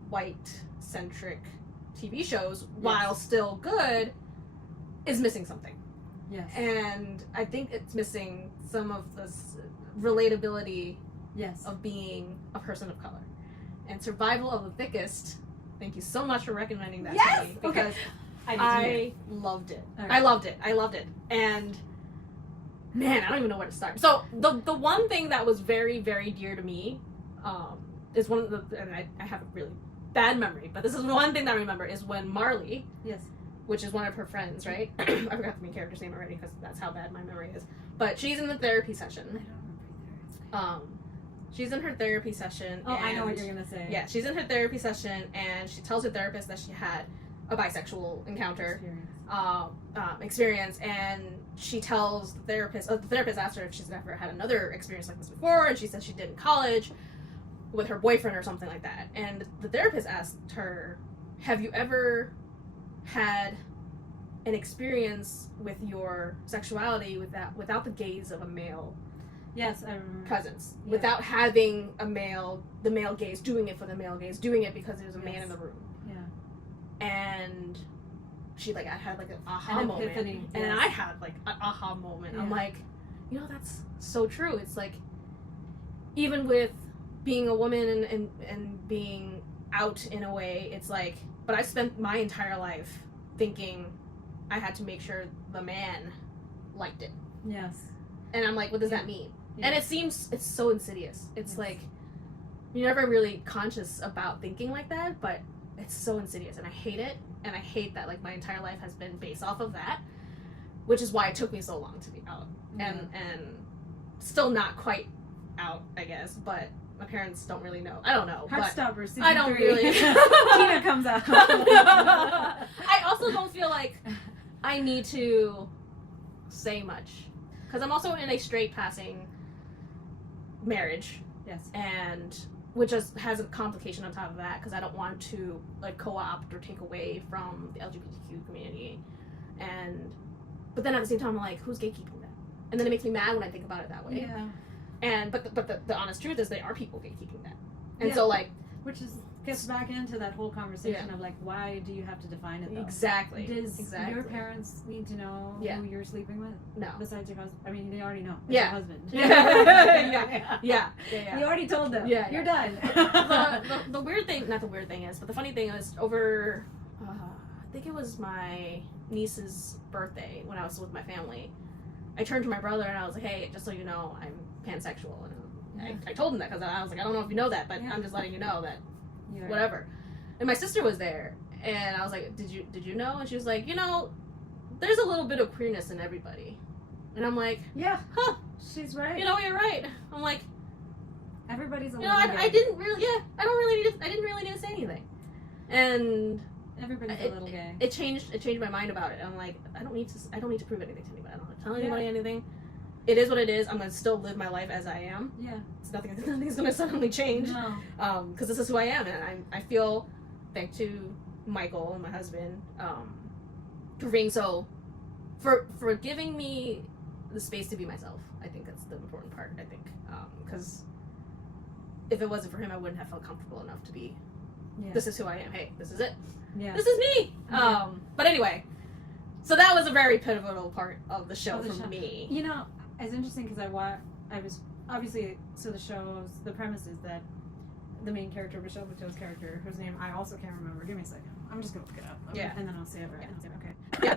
white-centric TV shows, while still good, is missing something. Yes. And I think it's missing some of this relatability of being a person of color. And Survival of the Thickest, thank you so much for recommending that to me, because I loved it. Right. I loved it. And man, I don't even know where to start. So the one thing that was very, very dear to me is one of the, and I have a really bad memory, but this is one thing that I remember, is when Marley, which is one of her friends, right? I forgot the main character's name already, because that's how bad my memory is. But she's in the therapy session. She's in her therapy session. Oh, I know what you're gonna say. Yeah, she's in her therapy session, and she tells her therapist that she had a bisexual encounter experience, and she tells the therapist asks her if she's ever had another experience like this before, and she says she did in college with her boyfriend or something like that. And the therapist asked her, have you ever had an experience with your sexuality without the gaze of a male presence, without having the male gaze, doing it for the male gaze, doing it because there's a man in the room. And she I had like an aha moment, and I had like an aha moment. I'm like, that's so true. It's like, even with being a woman and being out in a way, it's like, but I spent my entire life thinking I had to make sure the man liked it. Yes. And I'm like, what does that mean? And it's so insidious. It's like, you're never really conscious about thinking like that, but it's so insidious, and I hate it. And I hate that, like, my entire life has been based off of that, which is why it took me so long to be out. And still not quite out, I guess, but my parents don't really know. I don't know. Heartstopper season 3. I don't really. Tina comes out. I also don't feel like I need to say much, because I'm also in a straight passing marriage. Yes. And which has a complication on top of that, because I don't want to like co-opt or take away from the LGBTQ community. But then at the same time, I'm like, who's gatekeeping that? And then it makes me mad when I think about it that way. Yeah. But the honest truth is, there are people gatekeeping that. And so, like, which gets back into that whole conversation of like, why do you have to define it though? Exactly. Does your parents need to know who you're sleeping with? No. Besides your husband? I mean, they already know. It's your husband. Yeah. You already told them. Yeah. You're done. The weird thing, not the weird thing is, but the funny thing is, over, I think it was my niece's birthday when I was with my family, I turned to my brother and I was like, hey, just so you know, I'm pansexual. And I told him that, because I was like, I don't know if you know that, but I'm just letting you know that. Whatever. And my sister was there, and I was like, did you know? And she was like, there's a little bit of queerness in everybody. And I'm like, she's right. You're right. I'm like, everybody's a little I didn't really need to say anything. And everybody's a little gay. It changed my mind about it. I'm like, I don't need to prove anything to anybody. I don't want to tell anybody anything. It is what it is. I'm going to still live my life as I am. Yeah. It's nothing's going to suddenly change. No. Because this is who I am. And I feel, thanks to Michael and my husband, for giving me the space to be myself. I think that's the important part, I think. Because if it wasn't for him, I wouldn't have felt comfortable enough to be, this is who I am. Hey, this is it. Yeah. This is me. Yeah. But anyway, so that was a very pivotal part of the show for me. It's interesting because I was obviously, so the premise is that the main character, Michelle Buteau's character, whose name I also can't remember. Give me a second. I'm just gonna look it up. Yeah. And then I'll say it right. Yeah. Okay. Yeah.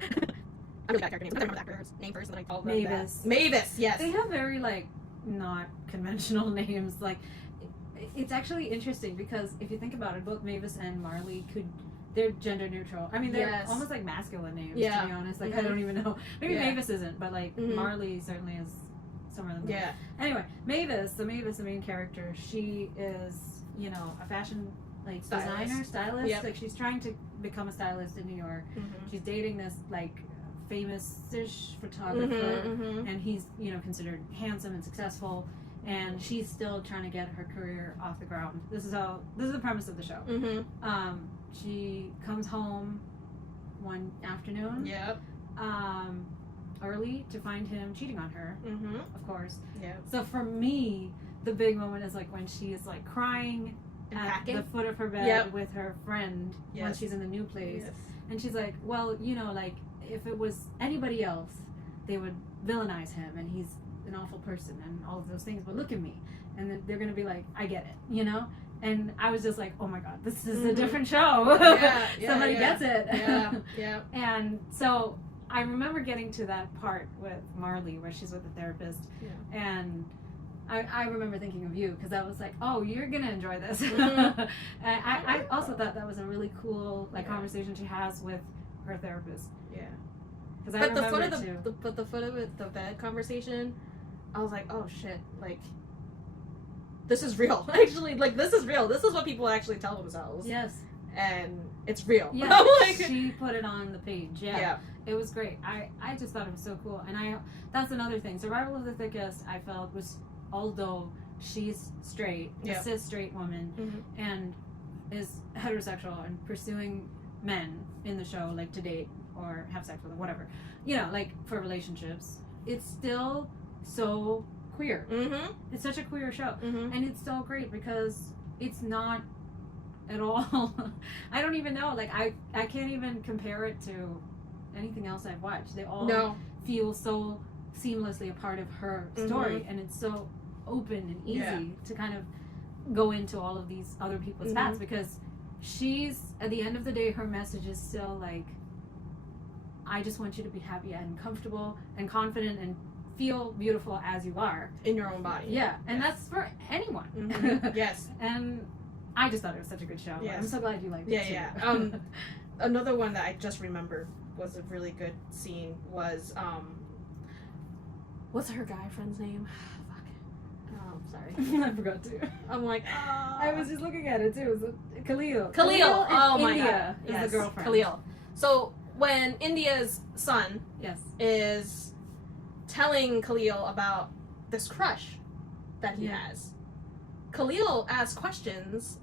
I'm really bad character names. I remember the actor's name first, and then I called them Mavis. Mavis, yes. They have very, like, not conventional names. Like, it's actually interesting because if you think about it, both Mavis and Marley they're gender neutral. I mean, they're almost like masculine names, to be honest. Like, I don't even know. Maybe Mavis isn't, but, like, Marley certainly is somewhere in the middle. Yeah. Anyway, Mavis, the main character, she is, you know, a fashion, like, stylist. Yep. Like, she's trying to become a stylist in New York. She's dating this, like, famous-ish photographer, and he's, you know, considered handsome and successful, and she's still trying to get her career off the ground. This is the premise of the show. She comes home one afternoon, early, to find him cheating on her, of course. So for me, the big moment is, like, when she is, like, crying at the foot of her bed with her friend when she's in the new place, and she's like, well, you know, like, if it was anybody else, they would villainize him, and he's an awful person, and all of those things, but look at me. And then they're gonna be like, I get it, you know? And I was just like, oh my god, this is a different show. Somebody gets it. And so I remember getting to that part with Marley where she's with the therapist, and I remember thinking of you, because I was like, oh, you're gonna enjoy this. And I also thought that was a really cool, like, conversation she has with her therapist. But the foot of the bed conversation, I was like, oh shit, like, this is real. Actually, like, this is real. This is what people actually tell themselves. Yes. And it's real. Yeah. Like, she put it on the page. Yeah. It was great. I just thought it was so cool. And that's another thing. Survival of the Thickest, I felt, was, although she's straight, a cis straight woman, and is heterosexual and pursuing men in the show, like, to date or have sex with them, whatever, you know, like, for relationships, it's still so queer. It's such a queer show, and it's so great because it's not at all I don't even know, like, I can't even compare it to anything else I've watched. They all feel so seamlessly a part of her story, and it's so open and easy to kind of go into all of these other people's paths, because she's, at the end of the day, her message is still like, I just want you to be happy and comfortable and confident and feel beautiful as you are in your own body. And that's for anyone. And I just thought it was such a good show. I'm so glad you liked it too. Another one that I just remembered was a really good scene was what's her guy friend's name? Sorry. I forgot to. I'm like, I was just looking at it too. It was Khalil. Oh my god. Is the girlfriend. Khalil. So when India's son is telling Khalil about this crush that he has, Khalil asks questions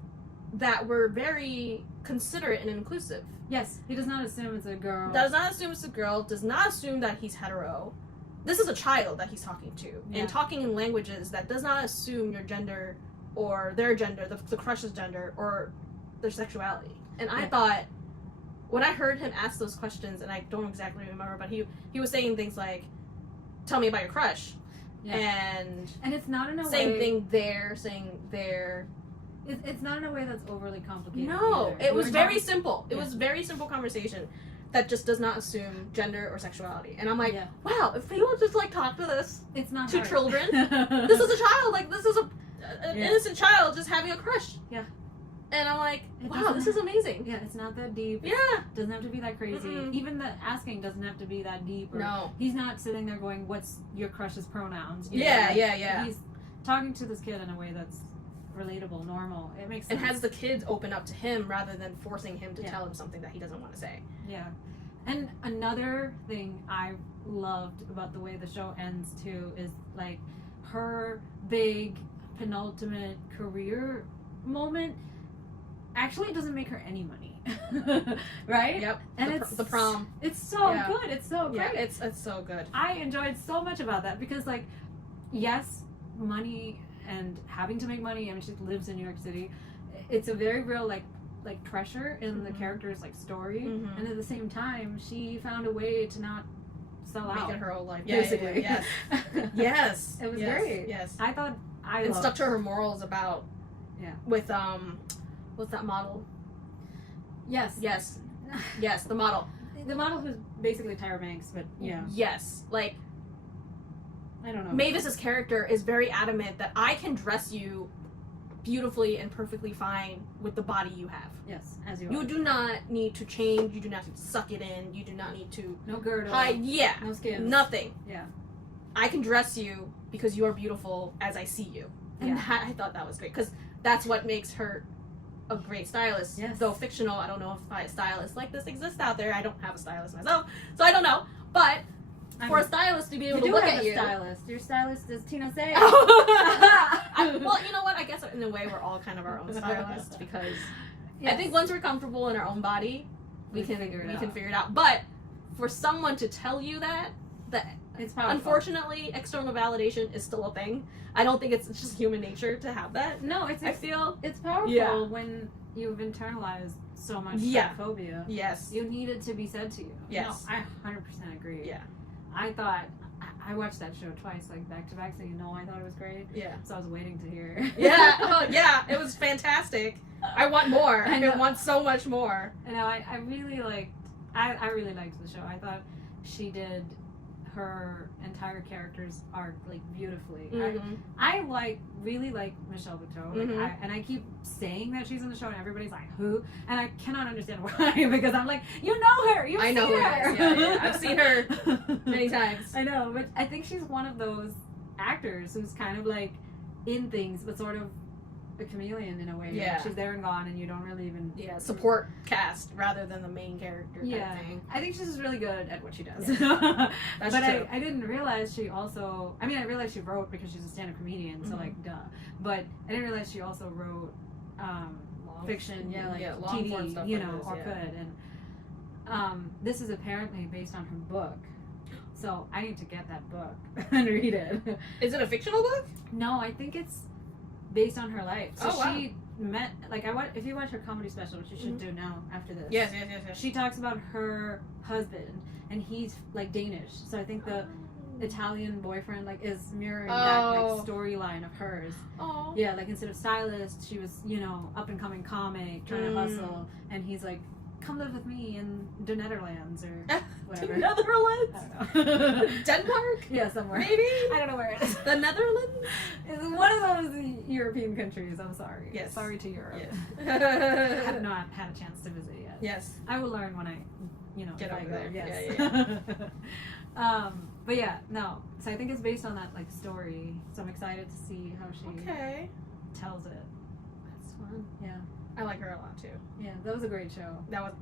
that were very considerate and inclusive. Yes, he does not assume it's a girl. Does not assume it's a girl. Does not assume that he's hetero. This is a child that he's talking to, and talking in languages that does not assume your gender or their gender, the crush's gender, or their sexuality. And I thought, when I heard him ask those questions, and I don't exactly remember, but he was saying things like, tell me about your crush. And it's not in a way... saying there. It's not in a way that's overly complicated. No, it was very simple. It was very simple conversation that just does not assume gender or sexuality. And I'm like, wow, if people just, like, talk to this, it's not to hard. Children, this is a child, like, this is an innocent child just having a crush. And I'm like, wow, this is amazing. It's not that deep. Doesn't have to be that crazy. Even the asking doesn't have to be that deep. No. He's not sitting there going, what's your crush's pronouns? You know? He's talking to this kid in a way that's relatable, normal. It makes sense. It has the kids open up to him rather than forcing him to tell him something that he doesn't want to say. And another thing I loved about the way the show ends too is, like, her big penultimate career moment actually doesn't make her any money. Right? And it's the prom. It's so good. It's so great. It's so good. I enjoyed so much about that because, like, yes, money and having to make money. I mean, she lives in New York City. It's a very real, like pressure in the character's, like, story, and at the same time, she found a way to not sell out. Make it her whole life, basically. Yes. It was great. I thought and stuck to her morals about Yeah. With what's that model? Yes. Yes, the model. The model who's basically Tyra Banks, but yeah. Yes, like I don't know. Mavis's character is very adamant that I can dress you beautifully and perfectly fine with the body you have. Yes, as you are. You do not need to change. You do not need to suck it in. You do not need to no girdle. Yeah. No skin. Nothing. Yeah. I can dress you because you are beautiful as I see you. And that, I thought that was great because that's what makes her a great stylist. Yes. Though fictional, I don't know if stylists like this exist out there. I don't have a stylist myself, so I don't know. But for a stylist to be able to look at you, stylist. Your stylist is Tina Say. Well, you know what? I guess in a way we're all kind of our own stylists because I think once we're comfortable in our own body, we can figure it out. But for someone to tell you that it's powerful. Unfortunately, external validation is still a thing. I don't think it's just human nature to have that. No, I feel it's powerful when you've internalized so much phobia. Yes. You need it to be said to you. Yes. No, I 100% agree. Yeah. I thought, I watched that show twice, like back to back, so you know I thought it was great. Yeah. So I was waiting to hear. Yeah. Oh, yeah. It was fantastic. I want more. I want so much more. And I really liked, I really liked the show. I thought she did her entire character's arc like beautifully. Mm-hmm. I really like Michelle Buteau, like, and I keep saying that she's in the show, and everybody's like, "Who?" And I cannot understand why because I'm like, you know her, I know her. Yeah. I've seen her many times. I know, but I think she's one of those actors who's kind of like in things, but sort of a chameleon in a way. Yeah, like she's there and gone, and you don't really even support cast rather than the main character. Yeah, thing. I think she's just really good at what she does. Yeah. That's but true. I didn't realize she also. I mean, I realized she wrote because she's a stand-up comedian, so like, duh. But I didn't realize she also wrote fiction, like long TV, form stuff, or could. And this is apparently based on her book. So I need to get that book and read it. Is it a fictional book? No, I think it's based on her life. So wow. she met, like, if you watch her comedy special, which you should do now after this. Yes. She talks about her husband, and he's like Danish. So I think the Italian boyfriend like is mirroring that like storyline of hers. Oh. Yeah, like instead of stylist, she was, up and coming comic, trying to hustle, and he's like, come live with me in the Netherlands or whatever. Netherlands? I don't know. Denmark? Yeah, somewhere. Maybe? I don't know where it is. The Netherlands? It's one of those European countries. I'm sorry. Yes. Sorry to Europe. Yes. I have not had a chance to visit yet. Yes. I will learn when I, get over there. Yes. Yeah. But yeah, no. So I think it's based on that like story. So I'm excited to see how she tells it. That's fun. Yeah. I like her a lot too. Yeah, that was a great show. That was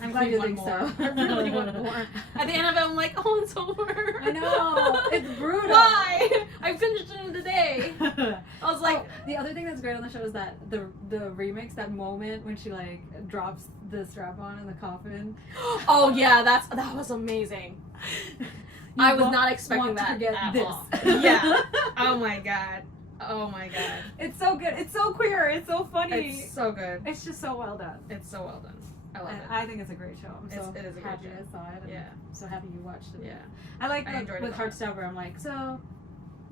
I'm glad you think more. so. I really want more. At the end of it, I'm like, oh, it's over. I know. It's brutal. Why? I finished it in a day. I was like, the other thing that's great on the show is that the remix, that moment when she like drops the strap on in the coffin. Oh yeah, that was amazing. I was not expecting that at all. Yeah. Oh my god. It's so good. It's so queer. It's so funny. It's so good. It's just so well done. It's so well done. I love it. I think it's a great show. I'm so it is a happy great show. I saw it. And I'm so happy you watched it. Yeah. I like I enjoyed with it. Heartstopper, I'm like, so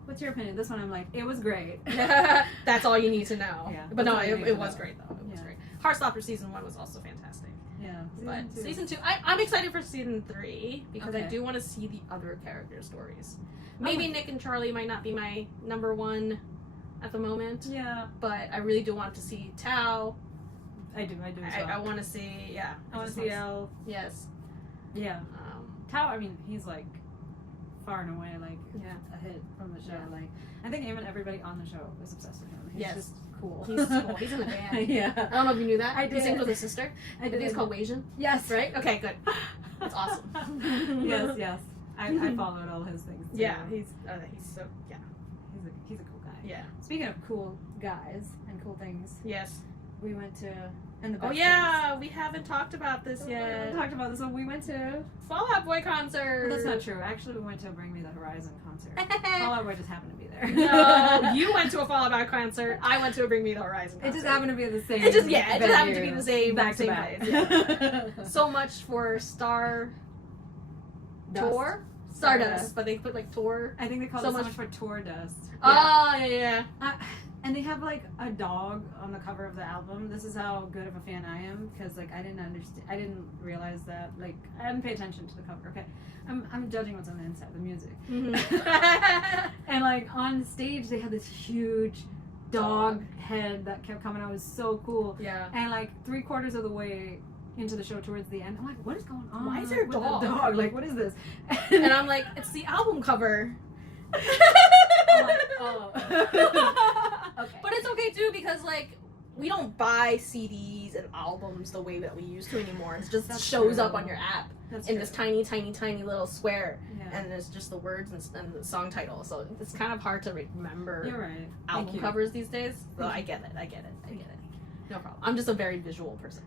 what's your opinion? This one I'm like, it was great. That's all you need to know. Yeah. But no, it was great though. It was great. Heartstopper season 1 was also fantastic. Yeah. But season 2, I'm excited for season 3 because I do want to see the other character stories. Maybe Nick and Charlie might not be my number 1 at the moment. Yeah. But I really do want to see Tao. I do as well. I want to see, I want to see Elle. Yes. Yeah. Tao, I mean, he's like far and away like a hit from the show. Yeah. Like, I think everybody on the show is obsessed with him. He's just cool. He's cool. He's in the band. Yeah. I don't know if you knew that. I did. He sings with his sister. I think it's called Weijin. Yes. Right? Okay, good. That's awesome. Yes. I followed all his things too. Yeah, he's so he's a cool guy. Yeah. Speaking of cool guys and cool things, yes, we went to we haven't talked about this yet. We talked about this one. We went to Fall Out Boy concert. Well, that's not true. Actually, we went to a Bring Me the Horizon concert. Fall Out Boy just happened to be there. No, you went to a Fall Out Boy concert. I went to a Bring Me the Horizon concert. It just happened to be the same. It just happened to be the same back place. Yeah. So much for Star Dust. Tour. Stardust, but they put like tour. I think they call it so much for tour dust. Oh, yeah. And they have like a dog on the cover of the album. This is how good of a fan I am, because like I didn't realize that, like I didn't pay attention to the cover. Okay, I'm judging what's on the inside, the music. And like on stage they had this huge dog head that kept coming out. It was so cool. Yeah. And like 3/4 of the way into the show, towards the end, I'm like, what is going on? Why is there a dog? Like, what is this? And I'm like, it's the album cover. I'm like, oh. Okay. But it's okay too, because like we don't buy CDs and albums the way that we used to anymore. It just shows up on your app in this tiny little square, and it's just the words and the song title. So it's kind of hard to remember. You're right. Album covers these days. So I get it. No problem. I'm just a very visual person.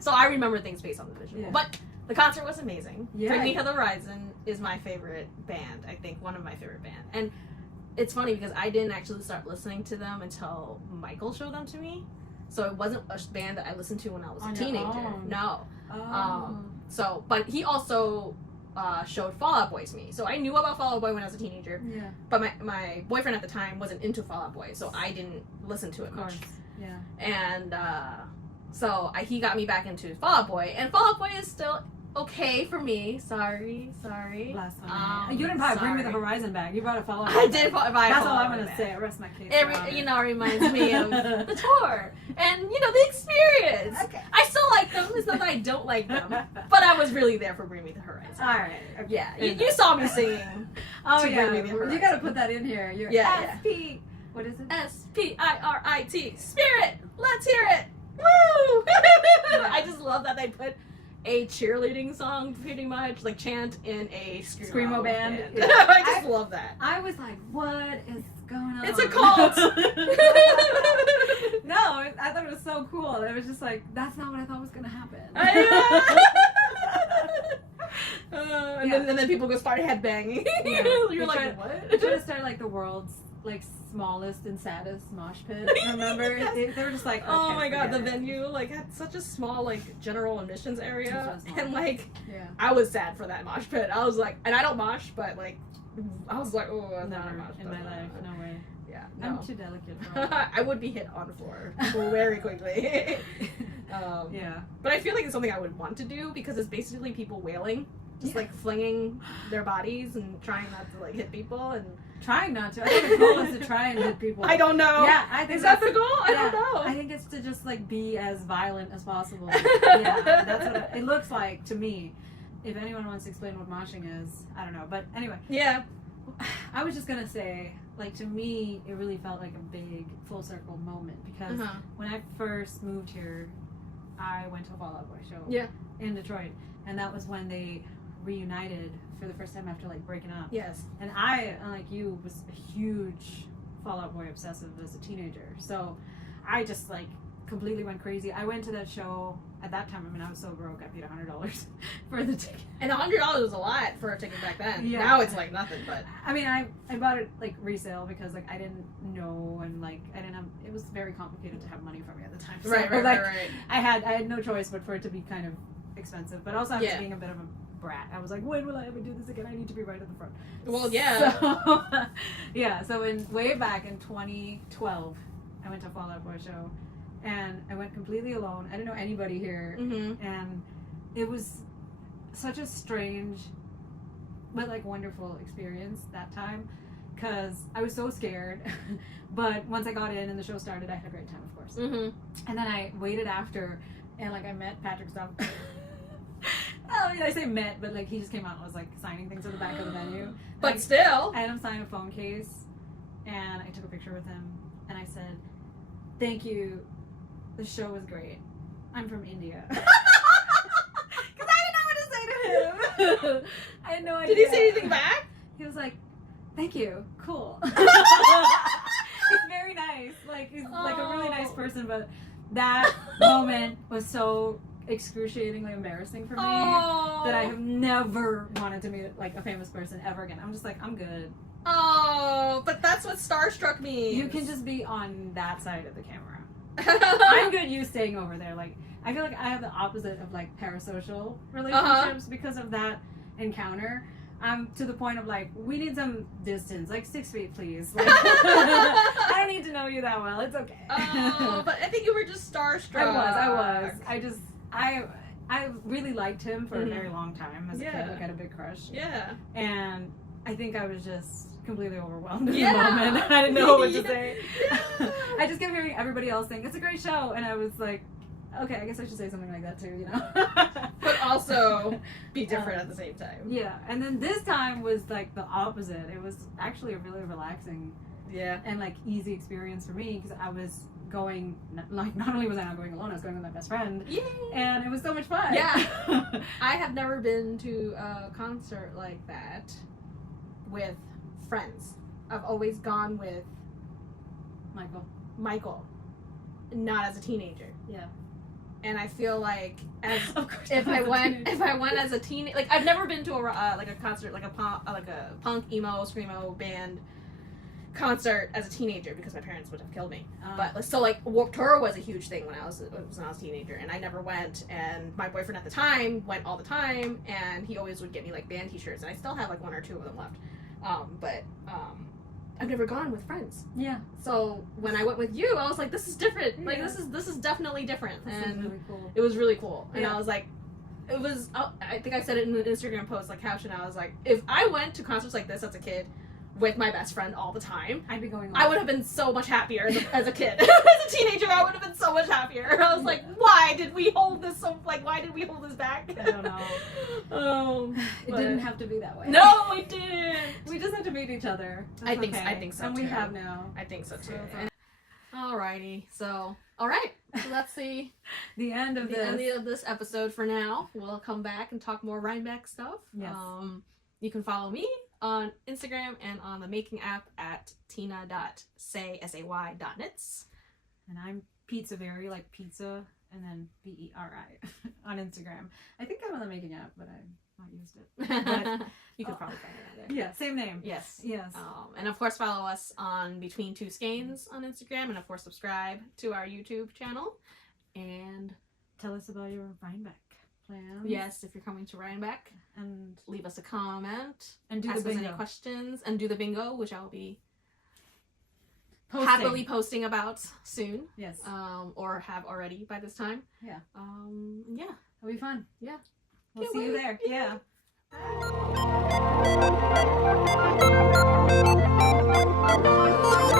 So I remember things based on the visual. Yeah. But the concert was amazing. Yeah. Bring Me to the Horizon is my favorite band. I think one of my favorite bands. And it's funny because I didn't actually start listening to them until Michael showed them to me. So it wasn't a band that I listened to when I was a teenager. No. So, but he also showed Fall Out Boy to me. So I knew about Fall Out Boy when I was a teenager. Yeah. But my boyfriend at the time wasn't into Fall Out Boy, so I didn't listen to it much. Yeah. And so he got me back into Fall Out Boy, and Fall Out Boy is still okay for me. Sorry. Last time. You didn't buy Bring Me the Horizon bag. You brought a Fall Out Boy. I did buy. That's all I'm gonna say. Rest my case. It reminds me of the tour and the experience. Okay. I still like them. It's not that I don't like them, but I was really there for Bring Me the Horizon. All right. Okay. Yeah. You saw me singing. Oh to yeah. Bring Me the Horizon. You gotta put that in here. You're SP. What is it? SPIRIT. Spirit. Let's hear it. Woo! I just love that they put a cheerleading song, pretty much, like chant in a screamo band. Yeah. I just love that. I was like, what is going on? It's a cult! No, I thought it was so cool. It was just like, that's not what I thought was going to happen. And then people go start headbanging. Yeah. You're like, what? They tried to start like the world's like smallest and saddest mosh pit. Remember? They were just like, okay, oh my god, the venue like had such a small like general admissions area, and like I was sad for that mosh pit. I was like, and I don't mosh, but like I was like, oh, I'm not a mosh in my life, no way. Yeah, I'm too delicate for all that. I would be hit on the floor very quickly. Yeah, but I feel like it's something I would want to do because it's basically people wailing, just like flinging their bodies and trying not to like hit people and. Trying not to. I think the goal is to try and hit people. I don't know. Yeah, I think is that the goal? I don't know. I think it's to just like be as violent as possible. Yeah, that's what it looks like to me. If anyone wants to explain what moshing is, I don't know. But anyway, yeah, I was just gonna say, like to me, it really felt like a big full circle moment because when I first moved here, I went to a Fall Out Boy show. In Detroit, and that was when they reunited for the first time after like breaking up. Yes. And I, unlike you, was a huge Fall Out Boy obsessive as a teenager. So I just like completely went crazy. I went to that show at that time. I mean, I was so broke. I paid $100 for the ticket. And $100 was a lot for a ticket back then. Yeah. Now it's like nothing. But I mean, I bought it like resale because like I didn't know and like I didn't have. It was very complicated to have money for me at the time. So, right. I had no choice but for it to be kind of expensive. But also I was being a bit of a brat. I was like, when will I ever do this again? I need to be right at the front. Well, yeah. So way back in 2012, I went to a Fall Out Boy show, and I went completely alone. I didn't know anybody here, and it was such a strange, but like wonderful experience that time, because I was so scared. But once I got in and the show started, I had a great time, of course. And then I waited after, and like I met Patrick Stump. I mean, I say met, but like he just came out and was like signing things at the back of the venue. But like, still, I had him sign a phone case, and I took a picture with him, and I said, "Thank you. The show was great. I'm from India." Because I didn't know what to say to him. I had no idea. Did he say anything back? He was like, "Thank you. Cool." He's very nice. Like he's like a really nice person, but that moment was so excruciatingly embarrassing for me that I have never wanted to meet like a famous person ever again. I'm just like, I'm good. Oh, but that's what starstruck means. You can just be on that side of the camera. I'm good you staying over there. Like I feel like I have the opposite of like parasocial relationships because of that encounter. I'm to the point of like, we need some distance, like 6 feet, please. Like, I don't need to know you that well. It's okay. Oh, but I think you were just starstruck. I was. I really liked him for a very long time as a kid. Like, I had a big crush. Yeah. And I think I was just completely overwhelmed in the moment. I didn't know what to say. I just kept hearing everybody else saying, it's a great show. And I was like, okay, I guess I should say something like that too, you know? But also be different at the same time. Yeah. And then this time was like the opposite. It was actually a really relaxing and like easy experience for me because I was going, like, not only was I not going alone, I was going with my best friend. Yay! And it was so much fun. Yeah. I have never been to a concert like that with friends. I've always gone with Michael, not as a teenager. Yeah. And I feel like if I went as a teen, like I've never been to a concert like a punk emo screamo band concert as a teenager because my parents would have killed me. But so like Warped Tour was a huge thing when I was a teenager, and I never went. And my boyfriend at the time went all the time, and he always would get me like band T-shirts, and I still have like 1 or 2 of them left. But I've never gone with friends. Yeah. So when I went with you, I was like, this is different. Like this is definitely different. This is really cool. It was really cool. And I was like, it was. I think I said it in an Instagram post, like caption. I was like, if I went to concerts like this as a kid with my best friend all the time, I'd be going. I would have been so much happier as a kid. As a teenager, I would have been so much happier. I was like, why did we hold this so? Like, why did we hold this back? I don't know. It didn't have to be that way. No, it didn't. We just had to meet each other. That's I think so. And too. we have now. I think so too. Alrighty. So, all right. So that's the end of this episode for now. We'll come back and talk more Rhinebeck stuff. Yes. You can follow me on Instagram and on the Making app at tina.say.knits. And I'm Pizza Berry, like pizza, and then BERI on Instagram. I think I'm on the Making app, but I've not used it. But you could probably find it there. Yeah, same name. Yes. Yes. And of course, follow us on Between Two Skeins on Instagram, and of course, subscribe to our YouTube channel. And tell us about your Rhinebeck plans. Yes, if you're coming to Rhinebeck, and leave us a comment and ask us any questions, and do the bingo, which I'll be happily posting about soon. Yes. Or have already by this time. Yeah. Yeah. It'll be fun. Yeah. We'll see you there. Yeah. Yeah.